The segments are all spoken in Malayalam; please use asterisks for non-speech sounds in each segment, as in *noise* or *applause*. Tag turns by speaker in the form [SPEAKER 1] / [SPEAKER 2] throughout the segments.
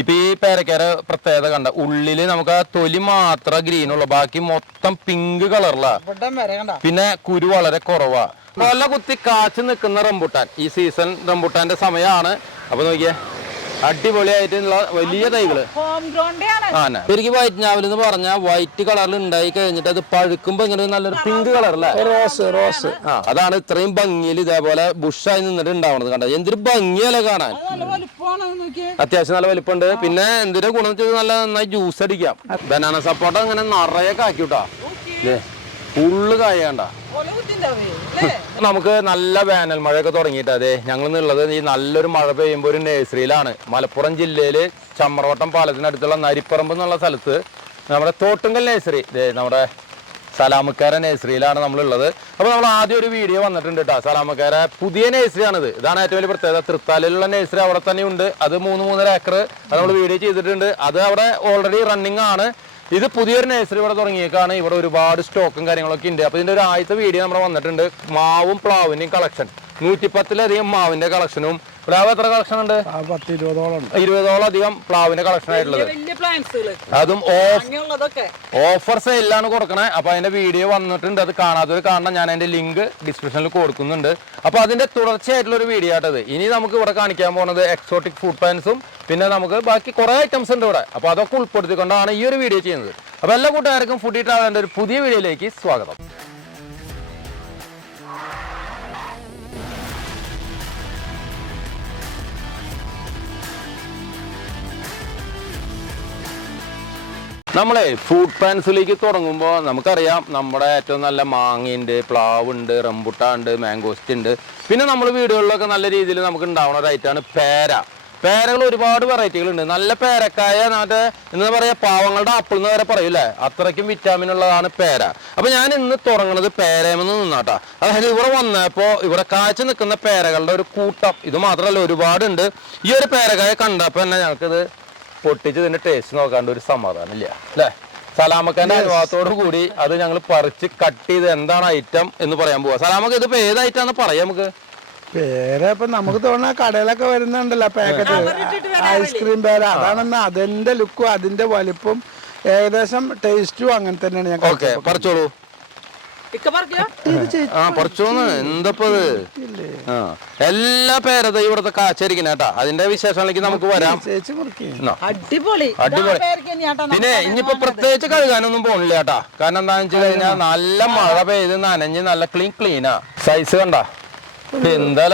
[SPEAKER 1] ഇപ്പൊ ഈ പേരക്കേര പ്രത്യേകത കണ്ട ഉള്ളിൽ നമുക്ക് ആ തൊലി മാത്രം ഗ്രീൻ ഉള്ളു. ബാക്കി മൊത്തം പിങ്ക് കളറിലാ പിന്നെ കുരു വളരെ കുറവാ. നല്ല കുത്തി കാച്ചു നിൽക്കുന്ന റംബുട്ടാൻ. ഈ സീസൺ റംബുട്ടാന്റെ സമയമാണ് അപ്പൊ നോക്കിയേ. അടിപൊളിയായിട്ടുള്ള വലിയ തൈകൾ.
[SPEAKER 2] ഹോം ഗ്രൗണ്ട് ആണ്
[SPEAKER 1] ശരിക്കും വൈറ്റ് ഞാവൽ എന്ന് പറഞ്ഞാൽ വൈറ്റ് കളറിൽ ഉണ്ടായി കഴിഞ്ഞിട്ട് അത് പഴുക്കുമ്പോ ഇങ്ങനെ നല്ലൊരു പിങ്ക് കളറല്ലേ
[SPEAKER 3] റോസ് റോസ്
[SPEAKER 1] അതാണ് ഇത്രയും ഭംഗിയിൽ ഇതേപോലെ ബുഷായി നിന്നിട്ട് ഉണ്ടാവണത് കണ്ടത് എന്തൊരു ഭംഗിയല്ലേ കാണാൻ.
[SPEAKER 2] നല്ല വലുപ്പമാണ് നോക്കിയേ.
[SPEAKER 1] അത്യാവശ്യം നല്ല വലിപ്പമുണ്ട് പിന്നെ എന്തിന്റെ ഗുണം വെച്ചാൽ നല്ല നന്നായി ജ്യൂസ് അടിക്കാം. ബനാന സപ്പോട്ട അങ്ങനെ നിറയെ കാക്കിട്ടാ ഫുള്ള് കായ നമുക്ക് നല്ല വേനൽ മഴയൊക്കെ തുടങ്ങിയിട്ട് അതെ ഞങ്ങൾ നിന്നുള്ളത് ഈ നല്ലൊരു മഴ പെയ്യുമ്പോൾ ഒരു നഴ്സറിയിലാണ് മലപ്പുറം ജില്ലയിൽ ചമ്രവട്ടം പാലത്തിനടുത്തുള്ള നരിപ്പറമ്പ് എന്നുള്ള സ്ഥലത്ത് നമ്മുടെ തോട്ടുങ്കൽ നഴ്സറി നമ്മുടെ സലാമക്കാര നഴ്സറിയിലാണ് നമ്മളുള്ളത്. അപ്പോൾ നമ്മൾ ആദ്യം ഒരു വീഡിയോ വന്നിട്ടുണ്ട് കേട്ടോ സലാമക്കാര പുതിയ നഴ്സറിയാണിത് ഇതാണ് ഏറ്റവും വലിയ പ്രത്യേകത. തൃത്താലയിലുള്ള നഴ്സറി അവിടെ തന്നെ ഉണ്ട് അത് മൂന്ന് മൂന്നര ഏക്കർ അത് നമ്മൾ വീഡിയോ ചെയ്തിട്ടുണ്ട്. അത് അവിടെ ഓൾറെഡി റണ്ണിങ് ആണ്. ഇത് പുതിയൊരു നഴ്സറി ഇവിടെ തുടങ്ങിയേക്കാണ്. ഇവിടെ ഒരുപാട് സ്റ്റോക്കും കാര്യങ്ങളൊക്കെ ഉണ്ട്. അപ്പോൾ ഇതിന്റെ ഒരു ആദ്യത്തെ വീഡിയോ നമ്മുടെ വന്നിട്ടുണ്ട്. മാവും പ്ലാവിന്റെയും കളക്ഷൻ നൂറ്റിപ്പത്തിലധികം മാവിന്റെ കളക്ഷനും പ്ലാവ് എത്ര കളക്ഷൻ ഉണ്ട്?
[SPEAKER 3] പത്ത് ഇരുപതോളം ഉണ്ട്.
[SPEAKER 1] ഇരുപതോളം അധികം പ്ലാവിന്റെ കളക്ഷൻ ആയിട്ടുള്ളത്. അതും ഓഫർ സെയിലാണ് കൊടുക്കണേ. അപ്പൊ അതിന്റെ വീഡിയോ വന്നിട്ടുണ്ട്. അത് കാണാത്തവർ കാണണം ഞാൻ അതിന്റെ ലിങ്ക് ഡിസ്ക്രിപ്ഷനിൽ കൊടുക്കുന്നുണ്ട്. അപ്പൊ അതിന്റെ തുടർച്ചയായിട്ടുള്ള ഒരു വീഡിയോ ആട്ടത് ഇനി നമുക്ക് ഇവിടെ കാണിക്കാൻ പോകുന്നത് എക്സോട്ടിക് ഫുഡ് പാൻസും പിന്നെ നമുക്ക് ബാക്കി കുറെ ഐറ്റംസ് ഉണ്ട് ഇവിടെ. അപ്പൊ അതൊക്കെ ഉൾപ്പെടുത്തിക്കൊണ്ടാണ് ഈ ഒരു വീഡിയോ ചെയ്യുന്നത്. അപ്പൊ എല്ലാ കൂട്ടുകാർക്കും ഫുഡ് ട്രാവലിന്റെ ഒരു പുതിയ വീഡിയോയിലേക്ക് സ്വാഗതം. നമ്മളെ ഫ്രൂട്ട് പാൻസിലേക്ക് തുടങ്ങുമ്പോൾ നമുക്കറിയാം നമ്മുടെ ഏറ്റവും നല്ല മാങ്ങയുണ്ട് പ്ലാവ് റംബുട്ടാണ്ട് മാംഗോസ്റ്റ് ഉണ്ട് പിന്നെ നമ്മൾ വീടുകളിലൊക്കെ നല്ല രീതിയിൽ നമുക്ക് ഉണ്ടാവുന്ന ഒരു ഐറ്റമാണ് പേര. പേരകൾ ഒരുപാട് വെറൈറ്റികളുണ്ട് നല്ല പേരക്കായ മറ്റേ എന്താ പറയാ പാവങ്ങളുടെ ആപ്പിൾ എന്ന് വരെ പറയൂലേ അത്രയ്ക്കും വിറ്റാമിൻ ഉള്ളതാണ് പേര. അപ്പൊ ഞാൻ ഇന്ന് തുടങ്ങുന്നത് പേരമെന്ന് നിന്നാട്ടാ. അതായത് ഇവിടെ വന്നപ്പോൾ ഇവിടെ കാഴ്ച നിൽക്കുന്ന പേരകളുടെ ഒരു കൂട്ടം. ഇത് മാത്രമല്ല ഒരുപാടുണ്ട്. ഈ ഒരു പേരക്കായ കണ്ടപ്പോ തന്നെ ഞങ്ങൾക്കിത് പൊട്ടിച്ച് ഇതിന്റെ ടേസ്റ്റ് നോക്കാണ്ട് ഒരു സമാധാനം ഇല്ല. അല്ലേ? സലാമക്കാന്റെ അനുഭവത്തോടു കൂടി അത് ഞങ്ങൾ പറിച്ച് കട്ട് ചെയ്ത് എന്താണ് ഐറ്റം എന്ന് പറയാൻ പോവാ. സലാമക്ക ഇതിപ്പോ ഏത് ഐറ്റം ആണെന്ന് പറയാം നമുക്ക്?
[SPEAKER 3] പേര് ഇപ്പൊ നമുക്ക് തോന്നുന്ന കടയിലൊക്കെ വരുന്നുണ്ടല്ലോ പാക്കറ്റ് ഐസ്ക്രീം പേര. അതാണെന്ന് അതിന്റെ ലുക്കും അതിന്റെ വലിപ്പും ഏകദേശം ടേസ്റ്റും അങ്ങനെ തന്നെയാണ് ഞാൻ
[SPEAKER 1] ഓക്കെ പറിച്ചോളൂ. ആ പറിച്ചോന്ന് എന്തപ്പത്? ഇത് ആ എല്ലാ പേരത ഇവിടുത്തെ കാച്ചിരിക്കണ കേട്ടാ. അതിന്റെ വിശേഷങ്ങളിലേക്ക് നമുക്ക് വരാം.
[SPEAKER 2] അടിപൊളി.
[SPEAKER 1] അടിപൊളി. പിന്നെ ഇനിയിപ്പോ പ്രത്യേകിച്ച് കഴുകാനൊന്നും പോണില്ല കേട്ടാ. കാരണം എന്താന്ന് വെച്ച് കഴിഞ്ഞാൽ നല്ല മഴ പെയ്ത് നനഞ്ഞ് നല്ല ക്ലീൻ ക്ലീനാ സൈസ് കണ്ട?
[SPEAKER 3] എന്താ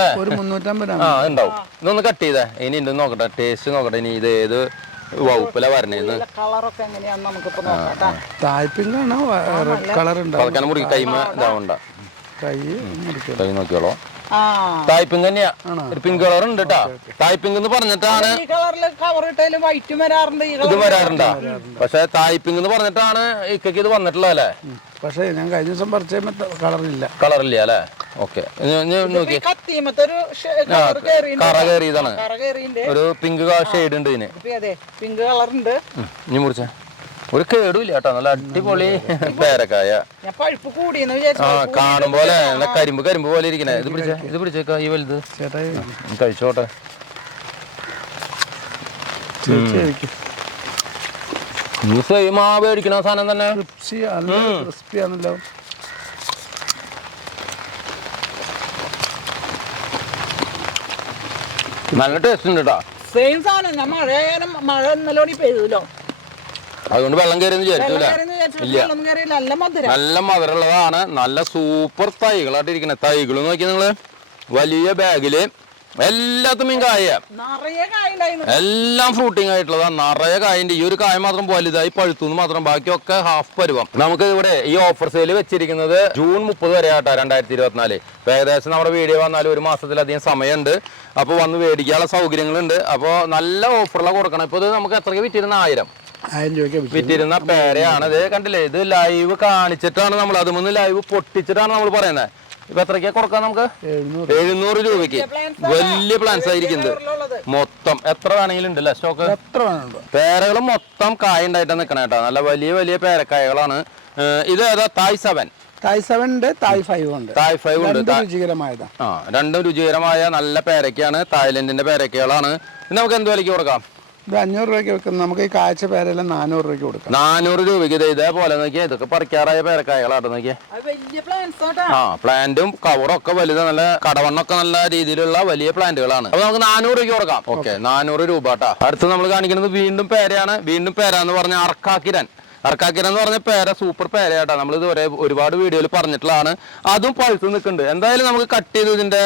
[SPEAKER 1] ആ ഉണ്ടാവും ഇതൊന്ന് കട്ട് ചെയ്തേ. ഇനി ഉണ്ട് നോക്കട്ടെ. ടേസ്റ്റ് നോക്കട്ടെ. ഇനി ഇത് ഏത് വകുപ്പില വരണേന്ന്
[SPEAKER 2] കളറൊക്കെ എങ്ങനെയാന്ന് നമുക്കിപ്പോ നോക്കാം
[SPEAKER 3] തായ്പിങ്ങാണ് റെഡ് കളർ ഉണ്ടാവും.
[SPEAKER 1] പതക്കാൻ മുറിക്ക് കൈമ ഇതാവണ്ട
[SPEAKER 3] കൈ മുറിക്കും
[SPEAKER 1] കൈ നോക്കിയോളോ
[SPEAKER 2] ആ.
[SPEAKER 1] തായ്പിങ് തന്നെയാ. ഒരു പിങ്ക് കളർ ഉണ്ട് കേട്ടാ തായ്പിങ് എന്ന് പറഞ്ഞിട്ടാണ്
[SPEAKER 2] ഈ കളറിൽ കവർ ഇട്ടാലും വൈറ്റും വരാറുണ്ട്
[SPEAKER 1] ഇത് വരാറുണ്ടാ. പക്ഷെ തായ്പിങ് എന്ന് പറഞ്ഞിട്ടാണ് ഇക്കയ്ക്ക് ഇത് വന്നിട്ടുള്ളത് അല്ലേ?
[SPEAKER 3] പക്ഷേ ഞാൻ കഴിഞ്ഞ ദിവസം പറിച്ച കളറില്ല
[SPEAKER 1] കളറില്ല അല്ലേ? ഓക്കെ. കറ കയറിയതാണ് ഒരു പിങ്ക് ഷെയ്ഡ് ഉണ്ട് ഇതിന്.
[SPEAKER 2] ഇപ്പൊ അതെ പിങ്ക് കളർ ഉണ്ട്.
[SPEAKER 1] ഇനി മുറിച്ച. ഒരു കേടുമില്ല കേട്ടോ. നല്ല അടിപൊളി *laughs* പേരക്കായ.
[SPEAKER 2] ഞാൻ പഴുപ്പ് കൂടിയെന്ന്
[SPEAKER 1] ആ കാണുമ്പോലെ നല്ല കരിമ്പ് കരിമ്പ് പോലെ ഇരിക്കണേ. ഇത് പിടിച്ച ഇത് പിടിച്ചേക്കാ ഈ വലുത്. കഴിച്ചോട്ടെ. ഈ സെയിം ആ മേടിക്കണ സാധനം തന്നെ.
[SPEAKER 3] ക്രിപ്സി നല്ല ക്രിസ്പി ആണല്ലോ.
[SPEAKER 1] നല്ല ടേസ്റ്റ് ഉണ്ട് കേട്ടോ
[SPEAKER 2] സെയിം സാധനം ഞാൻ മഴ മഴ ഇന്നലെ കൂടി പെയ്തല്ലോ.
[SPEAKER 1] അതുകൊണ്ട് വെള്ളം കയറിയെന്ന് വിചാരിച്ചില്ല
[SPEAKER 2] വെള്ളം വെള്ളം കയറിയില്ല നല്ല മധുരം.
[SPEAKER 1] നല്ല മധുരമുള്ളതാണ് നല്ല സൂപ്പർ തൈകളായിട്ട് ഇരിക്കുന്നത് തൈകൾ നോക്കി നിങ്ങൾ. വലിയ ബാഗിൽ എല്ലാത്തും കായ. എല്ലാം ഫ്രൂട്ടിങ് ആയിട്ടുള്ളതാണ് നിറയെ കായന്റെ ഈ ഒരു കായ മാത്രം വലുതായി പഴുത്തുനിന്ന് മാത്രം. ബാക്കിയൊക്കെ ഹാഫ് പരുവം. നമുക്ക് ഇവിടെ ഈ ഓഫർ സെയിൽ വെച്ചിരിക്കുന്നത് ജൂൺ മുപ്പത് വരെ ആട്ടോ രണ്ടായിരത്തി ഇരുപത്തിനാല് ഇപ്പൊ ഏകദേശം നമ്മുടെ വീഡിയോ വന്നാൽ ഒരു മാസത്തിലധികം സമയമുണ്ട്. അപ്പോൾ വന്ന് മേടിക്കാനുള്ള സൗകര്യങ്ങളുണ്ട്. അപ്പോൾ നല്ല ഓഫറിലാണ് കൊടുക്കണം. ഇപ്പോൾ ഇത് നമുക്ക് എത്രയ്ക്ക് വിറ്റിരുന്ന? ആയിരം. വിറ്റിരുന്ന. പേരയാണ്. ഇത് കണ്ടില്ലേ ഇത് ലൈവ് കാണിച്ചിട്ടാണ് നമ്മൾ അതുമൊന്ന് ലൈവ് പൊട്ടിച്ചിട്ടാണ് നമ്മൾ പറയുന്നത് ഇപ്പൊ എത്രക്കാ കൊടുക്കാം നമുക്ക്?
[SPEAKER 3] എഴുന്നൂറ്.
[SPEAKER 1] രൂപയ്ക്ക്. വലിയ പ്ലാൻസ് ആയിരിക്കുന്നത് മൊത്തം എത്ര വേണമെങ്കിലും ഉണ്ടല്ലേ സ്റ്റോക്ക് പേരകൾ മൊത്തം കായ ഉണ്ടായിട്ട് നിൽക്കണ കേട്ടോ. നല്ല വലിയ വലിയ പേരക്കായകളാണ്. ഇത് ഏതാ? തായ് സെവൻ
[SPEAKER 3] തായ് സെവൻ ഉണ്ട് തായ് ഫൈവ് ഉണ്ട്.
[SPEAKER 1] തായ് ഫൈവ് ഉണ്ട്.
[SPEAKER 3] രുചികരമായതാ.
[SPEAKER 1] ആ രണ്ടും രുചികരമായ നല്ല പേരക്കയാണ്. തായ്ലൻഡിന്റെ പേരക്കകളാണ്. ഇത് നമുക്ക് എന്ത് വിലയ്ക്ക് കൊടുക്കാം?
[SPEAKER 3] ഇത് അഞ്ഞൂറ് രൂപയ്ക്ക് വെക്കുന്നത് നമുക്ക് ഈ കാഴ്ച പേരെല്ലാം നാനൂറ് രൂപയ്ക്ക് കൊടുക്കാം.
[SPEAKER 1] നാനൂറ് രൂപയ്ക്ക് ഇത് ഇതേപോലെ നോക്കിയാ ഇതൊക്കെ പറിക്കാറായ പേരക്കായകളാട്ടോ നോക്കിയാ. ആ പ്ലാന്റും കവറും ഒക്കെ വലുത് നല്ല കടവണ്ണൊക്കെ നല്ല രീതിയിലുള്ള വലിയ പ്ലാന്റുകളാണ് അപ്പൊ നമുക്ക് നാനൂറ് രൂപയ്ക്ക് കൊടുക്കാം. ഓക്കെ. നാനൂറ് രൂപ കേട്ടോ അടുത്ത് നമ്മൾ കാണിക്കുന്നത് വീണ്ടും പേരയാണ്. വീണ്ടും പേരാന്ന് പറഞ്ഞ അർക്കാക്കിരൻ. അർക്കാക്കിരൻ എന്ന് പറഞ്ഞ പേര സൂപ്പർ പേരയാട്ടാ നമ്മൾ ഇത് ഒരേ ഒരുപാട് വീഡിയോയിൽ പറഞ്ഞിട്ടുള്ളതാണ്. അതും പഴുത്ത് നിൽക്കുന്നുണ്ട് എന്തായാലും നമുക്ക് കട്ട് ചെയ്ത് ഇതിന്റെ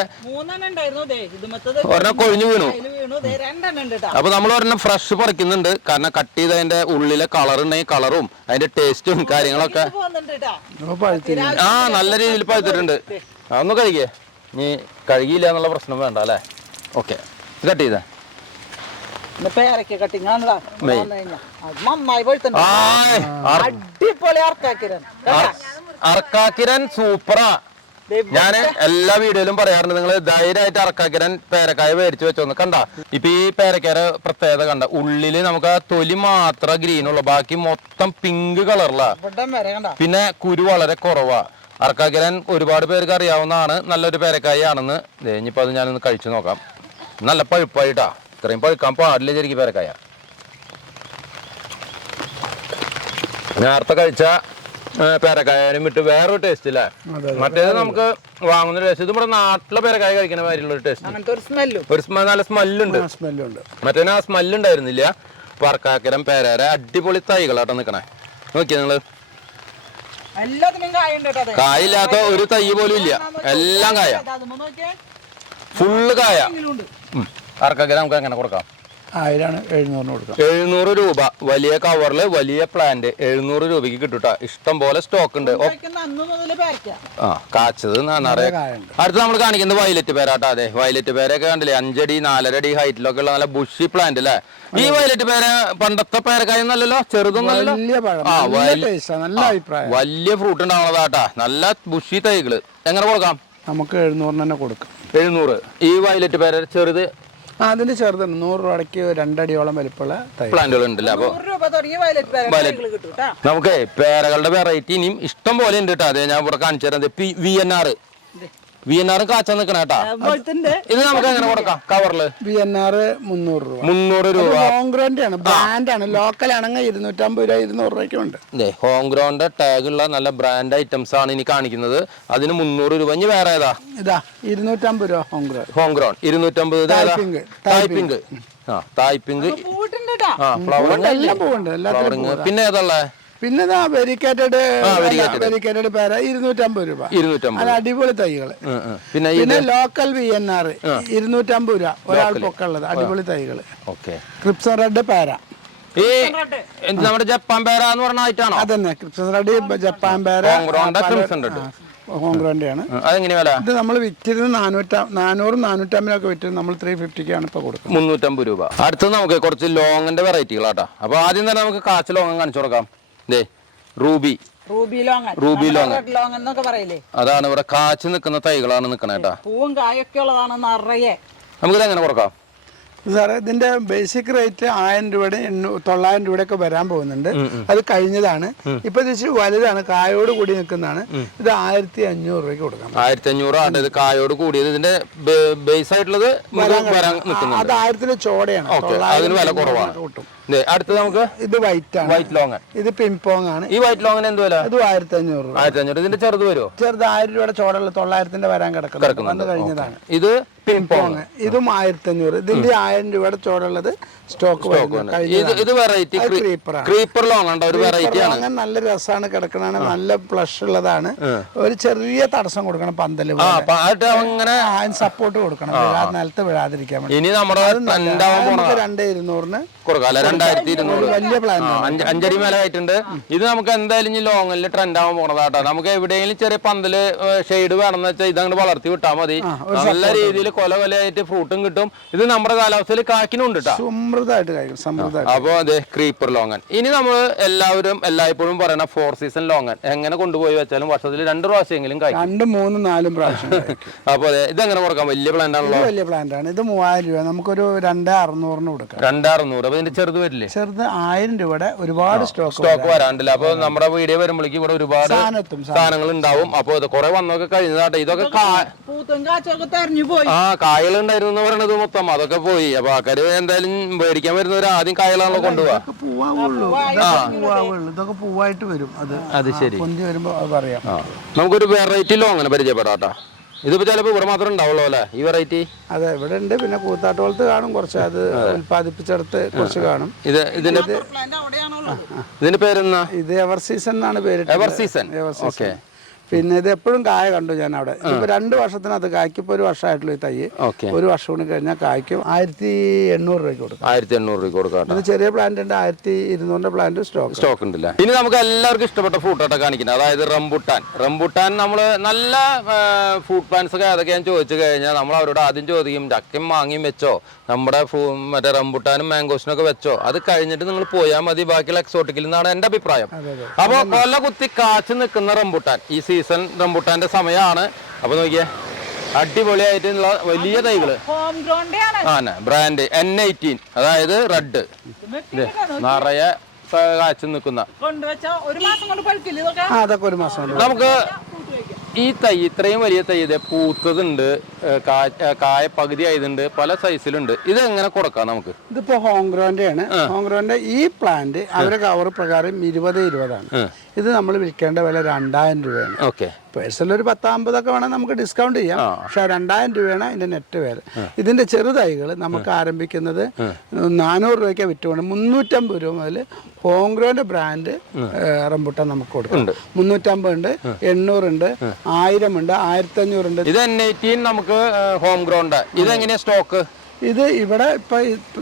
[SPEAKER 1] ഒരെണ്ണം കൊഴിഞ്ഞു വീണു.
[SPEAKER 2] അതിൽ വീണു. ദേ രണ്ടെണ്ണം ഉണ്ട് ട്ടാ.
[SPEAKER 1] അപ്പൊ നമ്മൾ ഒരെണ്ണം ഫ്രഷ് പറിക്കുന്നുണ്ട്. കാരണം കട്ട് ചെയ്ത് അതിന്റെ ഉള്ളിലെ കളർ ഉണ്ടെങ്കിൽ കളറും അതിന്റെ ടേസ്റ്റും കാര്യങ്ങളൊക്കെ ആ നല്ല രീതിയിൽ പഴുത്തിട്ടുണ്ട്. അതൊന്നും കഴുകിയേ. നീ കഴുകിയില്ല എന്നുള്ള പ്രശ്നം വേണ്ട അല്ലേ? ഓക്കെ കട്ട് ചെയ്തേ.
[SPEAKER 2] കട്ടിങ് ആണല്ലോ. നന്നായി പോയിട്ടുണ്ട്.
[SPEAKER 1] അർ-
[SPEAKER 2] അടിപൊളി ആർക്കാക്കിരൻ
[SPEAKER 1] അർ- അർക്കാക്കിരൻ സൂപ്പറാ.
[SPEAKER 2] ഞാൻ
[SPEAKER 1] ഞാൻ എല്ലാ വീഡിയോയിലും പറയാറുണ്ട് നിങ്ങൾ ധൈര്യമായിട്ട് അറക്കാക്കിരൻ പേരക്കായ മേടിച്ചു വെച്ചോന്ന്. കണ്ട? ഇപ്പൊ ഈ പേരക്കായ പ്രത്യേകത കണ്ട. ഉള്ളിൽ നമുക്ക് തൊലി മാത്രം ഗ്രീൻ ഉള്ളു ബാക്കി മൊത്തം പിങ്ക് കളറിലാ.
[SPEAKER 2] ഇവിടം വരെ കണ്ട.
[SPEAKER 1] പിന്നെ കുരു വളരെ കുറവാ. അറക്കാക്കിരൻ ഒരുപാട് പേർക്ക് അറിയാവുന്നതാണ്. നല്ലൊരു പേരക്കായ ആണെന്ന് ദേ, ഇനിയിപ്പോ അത് ഞാനൊന്ന് കഴിച്ചു നോക്കാം. നല്ല പഴുപ്പായിട്ടാ. ഇത്രയും പഴുക്കാൻ പാടില്ല ശരിക്കും പേരക്കായ നേരത്തെ കഴിച്ച പേരക്കായാലും വിട്ട് വേറൊരു ടേസ്റ്റ് അല്ലേ മറ്റേത് നമുക്ക് വാങ്ങുന്ന ടേസ്റ്റ് ഇത് നമ്മുടെ നാട്ടിലെ പേരക്കായ കഴിക്കുന്ന മാതിരിയുള്ള ഒരു ടേസ്റ്റ്
[SPEAKER 2] ഒരു സ്മെല്ലും
[SPEAKER 1] ഒരു സ്മ നല്ല സ്മെല്ലുണ്ട്
[SPEAKER 3] സ്മെല്ലുണ്ട്
[SPEAKER 1] മറ്റേ ആ സ്മെല്ലുണ്ടായിരുന്നില്ല പറക്കാക്കരം പേരര അടിപൊളി തൈകളാട്ടോ നിക്കണേ നോക്കിയാ
[SPEAKER 2] നിങ്ങൾ.
[SPEAKER 1] കായില്ലാത്ത ഒരു തൈ പോലും ഇല്ല എല്ലാം കായ ഫുള്ള് കായ ആർക്കൊക്കെ നമുക്ക് എങ്ങനെ കൊടുക്കാം?
[SPEAKER 3] ആയിരാണ് എഴുന്നൂറിന് കൊടുക്കാം.
[SPEAKER 1] എഴുന്നൂറ് രൂപ. വലിയ കവറിൽ വലിയ പ്ലാന്റ് എഴുന്നൂറ് രൂപയ്ക്ക് കിട്ടൂട്ടാ. ഇഷ്ടം പോലെ സ്റ്റോക്ക് ഉണ്ട്. ആ കാച്ചത് അടുത്ത് നമ്മൾ കാണിക്കുന്നത് വയലറ്റ് പേരാട്ടോ അതെ. വയലറ്റ് പേരൊക്കെ കണ്ടില്ലേ? അഞ്ചടി നാലരടി ഹൈറ്റിലൊക്കെ ഉള്ള നല്ല ബുഷി പ്ലാന്റ് അല്ലേ? ഈ വയലറ്റ് പേര പണ്ടത്തെ പേരക്കായൊന്നല്ലല്ലോ ചെറുതൊന്നല്ലോ
[SPEAKER 3] വലിയ പഴം.
[SPEAKER 1] ആ,
[SPEAKER 3] നല്ല
[SPEAKER 1] വലിയ-
[SPEAKER 3] നല്ല അഭിപ്രായം.
[SPEAKER 1] വലിയ ഫ്രൂട്ട് ഉണ്ടാവുന്നതാട്ടാ നല്ല ബുഷി തൈകൾ. എങ്ങനെ കൊടുക്കാം?
[SPEAKER 3] നമുക്ക് എഴുന്നൂറിന് തന്നെ കൊടുക്കാം.
[SPEAKER 1] എഴുന്നൂറ്. ഈ വയലറ്റ് പേര ചെറുത്
[SPEAKER 3] ആ അതിന്റെ ചെറുതാണ് നൂറ് രൂപയ്ക്ക് രണ്ടടിയോളം വലിപ്പമുള്ള തൈ
[SPEAKER 1] പ്ലാന്റുകൾ ഉണ്ടല്ലോ അപ്പോൾ
[SPEAKER 2] നൂറ് രൂപ തുടങ്ങിയ വയലറ്റ് പേരകൾ കിട്ടും കേട്ടാ
[SPEAKER 1] നമുക്ക് പേരകളുടെ വെറൈറ്റി ഇനിയും ഇഷ്ടം പോലെ ഉണ്ട് കേട്ടോ അതെ ഞാൻ ഇവിടെ കാണിച്ചു തരാം V N R V N R കാച്ചാൻ നിൽക്കണ കേട്ടാ. ഇത് നമുക്ക് എങ്ങനെ കൊടുക്കാം? കവറിൽ.
[SPEAKER 3] വി എൻ ആർ മുന്നൂറ് രൂപ.
[SPEAKER 1] മുന്നൂറ് രൂപ.
[SPEAKER 3] ഹോം ഗ്രൗണ്ട് ആണ്. ബ്രാൻഡ് ആണ്. ലോക്കൽ ആണെങ്കിൽ ഇരുന്നൂറ്റമ്പത് രൂപ ഇരുന്നൂറ് രൂപയ്ക്കും ഉണ്ട്.
[SPEAKER 1] ഹോം ഗ്രൗണ്ട് ടാഗ് ഉള്ള നല്ല ബ്രാൻഡ് ഐറ്റംസ് ആണ് ഇനി കാണിക്കുന്നത്. അതിന് മുന്നൂറ് രൂപ. ഇനി വേറെ ഏതാ?
[SPEAKER 3] ഇതാ ഇരുന്നൂറ്റമ്പത് രൂപ
[SPEAKER 1] ഹോം ഗ്രൗണ്ട് ഹോം ഗ്രൗണ്ട് ഇരുന്നൂറ്റമ്പത്
[SPEAKER 3] ടൈപ്പിംഗ്
[SPEAKER 1] ടൈപ്പിംഗ് ആ ടൈപ്പിംഗ് ഫ്ലവറിങ് പിന്നെ ഏതാ
[SPEAKER 3] പിന്നെ ഇതാ വെരിക്കേറ്റഡ് വെരിക്കേറ്റഡ് പേര ഇരുന്നൂറ്റമ്പത് രൂപ. അത് അടിപൊളി
[SPEAKER 1] ഉം. പിന്നെ
[SPEAKER 3] പിന്നെ ലോക്കൽ വി എൻ ആർ ഇരുന്നൂറ്റമ്പത് രൂപ ഒരാൾ പൊക്കുള്ളത് അടിപൊളി തൈകൾ
[SPEAKER 1] ഓക്കെ.
[SPEAKER 3] ക്രിപ്സൺ റെഡ് പേര.
[SPEAKER 1] ഈ എന്ത് നമ്മുടെ ജപ്പാൻ പേര എന്ന് പറഞ്ഞ ഐറ്റാണോ
[SPEAKER 3] അതന്നെ ക്രിപ്സൺ റെഡ് ജപ്പാൻ പേര
[SPEAKER 1] ക്രിംസൺ റെഡ്
[SPEAKER 3] ഹോംഗ്രോന്റെ ആണ്
[SPEAKER 1] അതെങ്ങനെ വില?
[SPEAKER 3] ഇത് നമ്മൾ വിറ്റിരുന്ന നാനൂറ്റ നാനൂറും നാനൂറ്റമ്പതിനൊക്കെ വിറ്റ് നമ്മൾ ത്രീ ഫിഫ്റ്റിക്കാണ് ഇപ്പൊ കൊടുക്കുന്നത്.
[SPEAKER 1] മുന്നൂറ്റമ്പത് രൂപ. അടുത്ത് നമുക്ക് കുറച്ച് ലോങ്ങിന്റെ വെറൈറ്റികളാട്ടോ അപ്പൊ ആദ്യം തന്നെ നമുക്ക് കാച്ച് ലോങ്ങൻ കാണിച്ചു കൊടുക്കാം. ദേ ruby.
[SPEAKER 2] Ruby long
[SPEAKER 1] ruby.
[SPEAKER 2] Red എന്നൊക്കെ പറയില്ലേ?
[SPEAKER 1] അതാണ് ഇവിടെ കാച്ചു നിൽക്കുന്ന തൈകളാണ് നിക്കണേട്ടാ
[SPEAKER 2] പൂവും കായൊക്കെ ഉള്ളതാണ് നിറയെ.
[SPEAKER 1] നമുക്കിത് എങ്ങനെ കൊടുക്കാം
[SPEAKER 3] സാറേ ഇതിന്റെ ബേസിക് റേറ്റ് ആയിരം രൂപയുടെ തൊള്ളായിരം രൂപയുടെ വരാൻ പോകുന്നുണ്ട്. അത് കഴിഞ്ഞതാണ്. ഇപ്പൊ ഇച്ചിരി വലുതാണ് കായോട് കൂടി നിൽക്കുന്നതാണ്. ഇത് ആയിരത്തി അഞ്ഞൂറ് രൂപയ്ക്ക് കൊടുക്കാം.
[SPEAKER 1] ആയിരത്തി അഞ്ഞൂറ് ആണ് ഇത് കായോട് കൂടിയത്. ഇതിന്റെ ബേസ് ആയിട്ടുള്ളത്
[SPEAKER 3] അത് ആയിരത്തിന് ചോടയാണ്.
[SPEAKER 1] അതിന് വില കുറവാണ്.
[SPEAKER 3] കിട്ടും.
[SPEAKER 1] ദേ, അടുത്ത് നമുക്ക്
[SPEAKER 3] ഇത് വൈറ്റ് ആണ്.
[SPEAKER 1] വൈറ്റ് ലോങ്
[SPEAKER 3] ഇത് പിംപോങ് ആണ്.
[SPEAKER 1] ഈ വൈറ്റ് ലോങ്ങിന് എന്ത് വില?
[SPEAKER 3] ഇത് ആയിരത്തി അഞ്ഞൂറ് രൂപ.
[SPEAKER 1] ആയിരത്തി അഞ്ഞൂറ് ഇതിന്റെ ചെറുത് വരുമോ?
[SPEAKER 3] ചെറുത് ആയിരം രൂപയുടെ ചോടുള്ള തൊള്ളായിരത്തിന്റെ വരാൻ കിടക്കുന്നത് കഴിഞ്ഞതാണ്.
[SPEAKER 1] ഇത് പിംപോങ്
[SPEAKER 3] ഇതും ആയിരത്തി അഞ്ഞൂറ് ഇതിന്റെ ആയിരം രൂപയുടെ ചോടുള്ളത് സ്റ്റോക്ക്
[SPEAKER 1] ഇത് വെറൈറ്റി ക്രീപ്പർ ലോങ് ഒരു വെറൈറ്റി ആണ്.
[SPEAKER 3] അങ്ങനെ നല്ല രസമാണ് കിടക്കണാണ്. നല്ല പ്ലഷ് ഉള്ളതാണ്. ഒരു ചെറിയ തടസ്സം കൊടുക്കണം
[SPEAKER 1] പന്തൽ അങ്ങനെ
[SPEAKER 3] സപ്പോർട്ട് കൊടുക്കണം. നിലത്ത് വിഴാതിരിക്കാൻ
[SPEAKER 1] ഇനി നമ്മുടെ
[SPEAKER 3] നമുക്ക് ഇരുന്നൂറിന് വലിയ പ്ലാൻ
[SPEAKER 1] അഞ്ചടി മേലെ ആയിട്ടുണ്ട്. ഇത് നമുക്ക് എന്തായാലും ഇനി ലോങ്ങിൽ ട്രെൻഡ് ആവാൻ പോണതാട്ടോ നമുക്ക് എവിടെയെങ്കിലും ചെറിയ പന്തൽ ഷെയ്ഡ് വേണമെന്ന് വെച്ചാൽ ഇതങ്ങോട്ട് വളർത്തി വിട്ടാൽ മതി. നല്ല രീതിയിൽ കൊല കൊലയായിട്ട് ഫ്രൂട്ടും കിട്ടും. ഇത് നമ്മുടെ കാലാവസ്ഥയിൽ കാക്കിനും ഉണ്ട് കേട്ടോ
[SPEAKER 3] സമൃദ്ധമായിട്ട് കഴിക്കും സമൃദ്ധമായിട്ട്
[SPEAKER 1] അപ്പൊ അതെ ക്രീപ്പർ ലോങ്ങൻ. ഇനി നമ്മൾ എല്ലാവരും എല്ലായ്പ്പോഴും പറയുന്ന ഫോർ സീസൺ ലോങ്ങൻ. എങ്ങനെ കൊണ്ടുപോയി വെച്ചാലും വർഷത്തിൽ രണ്ട് പ്രാവശ്യമെങ്കിലും കഴിക്കും
[SPEAKER 3] രണ്ടും മൂന്നും നാലും പ്രാവശ്യം *laughs*
[SPEAKER 1] അപ്പൊ അതെ എങ്ങനെ കൊടുക്കാം വലിയ പ്ലാന്റ് ആണല്ലോ?
[SPEAKER 3] വലിയ പ്ലാന്റ് ആണ്. ഇത് മൂവായിരം രൂപ. നമുക്കൊരു രണ്ട് അറുന്നൂറിന് കൊടുക്കാം.
[SPEAKER 1] രണ്ടറുന്നൂറ്. അപ്പൊ ഇതിന്റെ ചെറുത് വരില്ലേ?
[SPEAKER 3] ചെറുത് ആയിരം രൂപയുടെ ഒരുപാട് സ്റ്റോക്ക്
[SPEAKER 1] സ്റ്റോക്ക് വരാണ്ടില്ല അപ്പൊ നമ്മുടെ വീഡിയോ വരുമ്പോഴേക്കും ഇവിടെ ഒരുപാട് സാധനങ്ങൾ ഉണ്ടാവും അപ്പൊ ഇത് കുറെ വന്നൊക്കെ കഴിഞ്ഞതാട്ടെ. ഇതൊക്കെ
[SPEAKER 2] പൂത്തും കാച്ചൊക്കെ തെരഞ്ഞു
[SPEAKER 1] ആ എന്ന് പറയണത് മൊത്തം. അതൊക്കെ പോയി. അപ്പൊ ആൾക്കാര് എന്തായാലും മേടിക്കാൻ വരുന്നവർ ആദ്യം കായലാണല്ലോ കൊണ്ടുപോവാ.
[SPEAKER 3] ഇതൊക്കെ പൂവാവുള്ളൂ. ഇതൊക്കെ പൂവാവുള്ളൂ. ഇതൊക്കെ പൂവായിട്ട് വരും. അത്
[SPEAKER 1] അത് ശരി.
[SPEAKER 3] പൊന്തി വരുമ്പോ അത് പറയാം.
[SPEAKER 1] നമുക്കൊരു വെറൈറ്റി ലോങ്ങനെ പരിചയപ്പെടാട്ടാ. ഇതിപ്പോ ചിലപ്പോ ഇവിടെ മാത്രം ഉണ്ടാവുള്ളൂ അല്ലെ? ഈ വെറൈറ്റി
[SPEAKER 3] അതെ ഇവിടെ ഉണ്ട്. പിന്നെ കൂത്താട്ടോളത്ത് കാണും. കുറച്ച് അത് ഉത്പാദിപ്പിച്ചെടുത്ത് കുറച്ച് കാണും.
[SPEAKER 1] ഇത് ഇതിന്റെ
[SPEAKER 2] പ്ലാന്റ് അവിടെയാണുള്ളത്
[SPEAKER 1] ഇതിന്റെ പേരെന്നാ
[SPEAKER 3] ഇത് എവർ സീസൺ എന്നാണ് പേര്
[SPEAKER 1] എവർ സീസൺ ഓക്കെ
[SPEAKER 3] പിന്നെ ഇത് എപ്പോഴും കായ കണ്ടു ഞാൻ അവിടെ ഇപ്പൊ രണ്ട് വർഷത്തിനകത്ത് കായ്ക്ക് ഇപ്പൊ ഒരു വർഷമായിട്ടുള്ള ഈ തൈ. ഒരു വർഷം കൂടി കഴിഞ്ഞാൽ കായ്ക്കും ആയിരത്തി എണ്ണൂറ് രൂപയ്ക്ക് കൊടുക്കും.
[SPEAKER 1] ആയിരത്തി എണ്ണൂറ് രൂപ കൊടുക്കാം
[SPEAKER 3] ഇത് ചെറിയ പ്ലാന്റ് ഉണ്ട് ആയിരത്തി ഇരുന്നൂറിന്റെ പ്ലാന്റ് സ്റ്റോക്ക്.
[SPEAKER 1] സ്റ്റോക്ക് ഉണ്ടല്ലേ? ഇനി നമുക്ക് എല്ലാവർക്കും ഇഷ്ടപ്പെട്ട ഫ്രൂട്ടായിട്ട് കാണിക്കുന്നത്. അതായത് റംബുട്ടാൻ. റംബുട്ടാൻ നമ്മൾ നല്ല ഫ്രൂട്ട് പ്ലാന്റ്സ് ഒക്കെ ഏതൊക്കെയാന്ന് ചോദിച്ചു കഴിഞ്ഞാൽ നമ്മൾ അവരോട് ആദ്യം ചോദിക്കും ചക്കയും മാങ്ങിയും വെച്ചോ? നമ്മുടെ മറ്റേ റംബുട്ടാനും മാംഗോസിനും ഒക്കെ വെച്ചോ? അത് കഴിഞ്ഞിട്ട് നിങ്ങൾ പോയാൽ മതി. ബാക്കിയുള്ള എക്സോട്ടിക്കിൽ നിന്നാണ് എന്റെ അഭിപ്രായം. അപ്പോൾ കൊല കുത്തി കാച്ചു നിൽക്കുന്ന റംബുട്ടാൻ ഈ സീസൺ റംബുട്ടാന്റെ സമയമാണ് അപ്പൊ നോക്കിയേ അടിപൊളിയായിട്ടുള്ള വലിയ തൈകൾ.
[SPEAKER 2] ഹോം ഗ്രൗണ്ടേ ആണ്.
[SPEAKER 1] ബ്രാൻഡ് എൻ എയ്റ്റീൻ അതായത് റെഡ് നിറയെ കാച്ചു നിൽക്കുന്ന.
[SPEAKER 2] കൊണ്ടുവച്ച ഒരു മാസം
[SPEAKER 3] അതൊക്കെ ഒരു
[SPEAKER 1] നമുക്ക് ഈ തൈ ഇത്രയും വലിയ തൈ ഇത് പൂത്തതുണ്ട് കായ പകുതി ആയതുണ്ട് പല സൈസിലുണ്ട് ഇത് എങ്ങനെ കൊടുക്കാം നമുക്ക്?
[SPEAKER 3] ഇതിപ്പോ ഹോംഗ്രോന്റെ ആണ് ഹോംഗ്രോന്റെ ഈ പ്ലാന്റ് അവരുടെ കവർ പ്രകാരം ഇരുപത് ഇരുപതാണ്. ഇത് നമ്മൾ വിൽക്കേണ്ട വില രണ്ടായിരം രൂപയാണ്.
[SPEAKER 1] ഓക്കെ.
[SPEAKER 3] പേഴ്സണൽ ഒരു പത്താമ്പതൊക്കെ വേണം നമുക്ക് ഡിസ്കൗണ്ട് ചെയ്യാം. പക്ഷെ രണ്ടായിരം രൂപയാണ് ഇതിന്റെ നെറ്റ് വില ഇതിന്റെ ചെറുതൈകൾ നമുക്ക് ആരംഭിക്കുന്നത് നാനൂറ് രൂപയ്ക്ക് വിറ്റുകൊണ്ട് മുന്നൂറ്റമ്പത് രൂപ മുതൽ ഹോംഗ്രോന്റെ ബ്രാൻഡ് റംബുട്ടാൻ നമുക്ക് കൊടുക്കും. മുന്നൂറ്റമ്പത് ഉണ്ട് എണ്ണൂറുണ്ട് ആയിരം ഉണ്ട് ആയിരത്തി അഞ്ഞൂറുണ്ട്
[SPEAKER 1] ഇത് നമുക്ക് ഹോം ഗ്രൗണ്ട് ഇതെങ്ങനെയാ സ്റ്റോക്ക്
[SPEAKER 3] ഇത് ഇവിടെ ഇപ്പൊ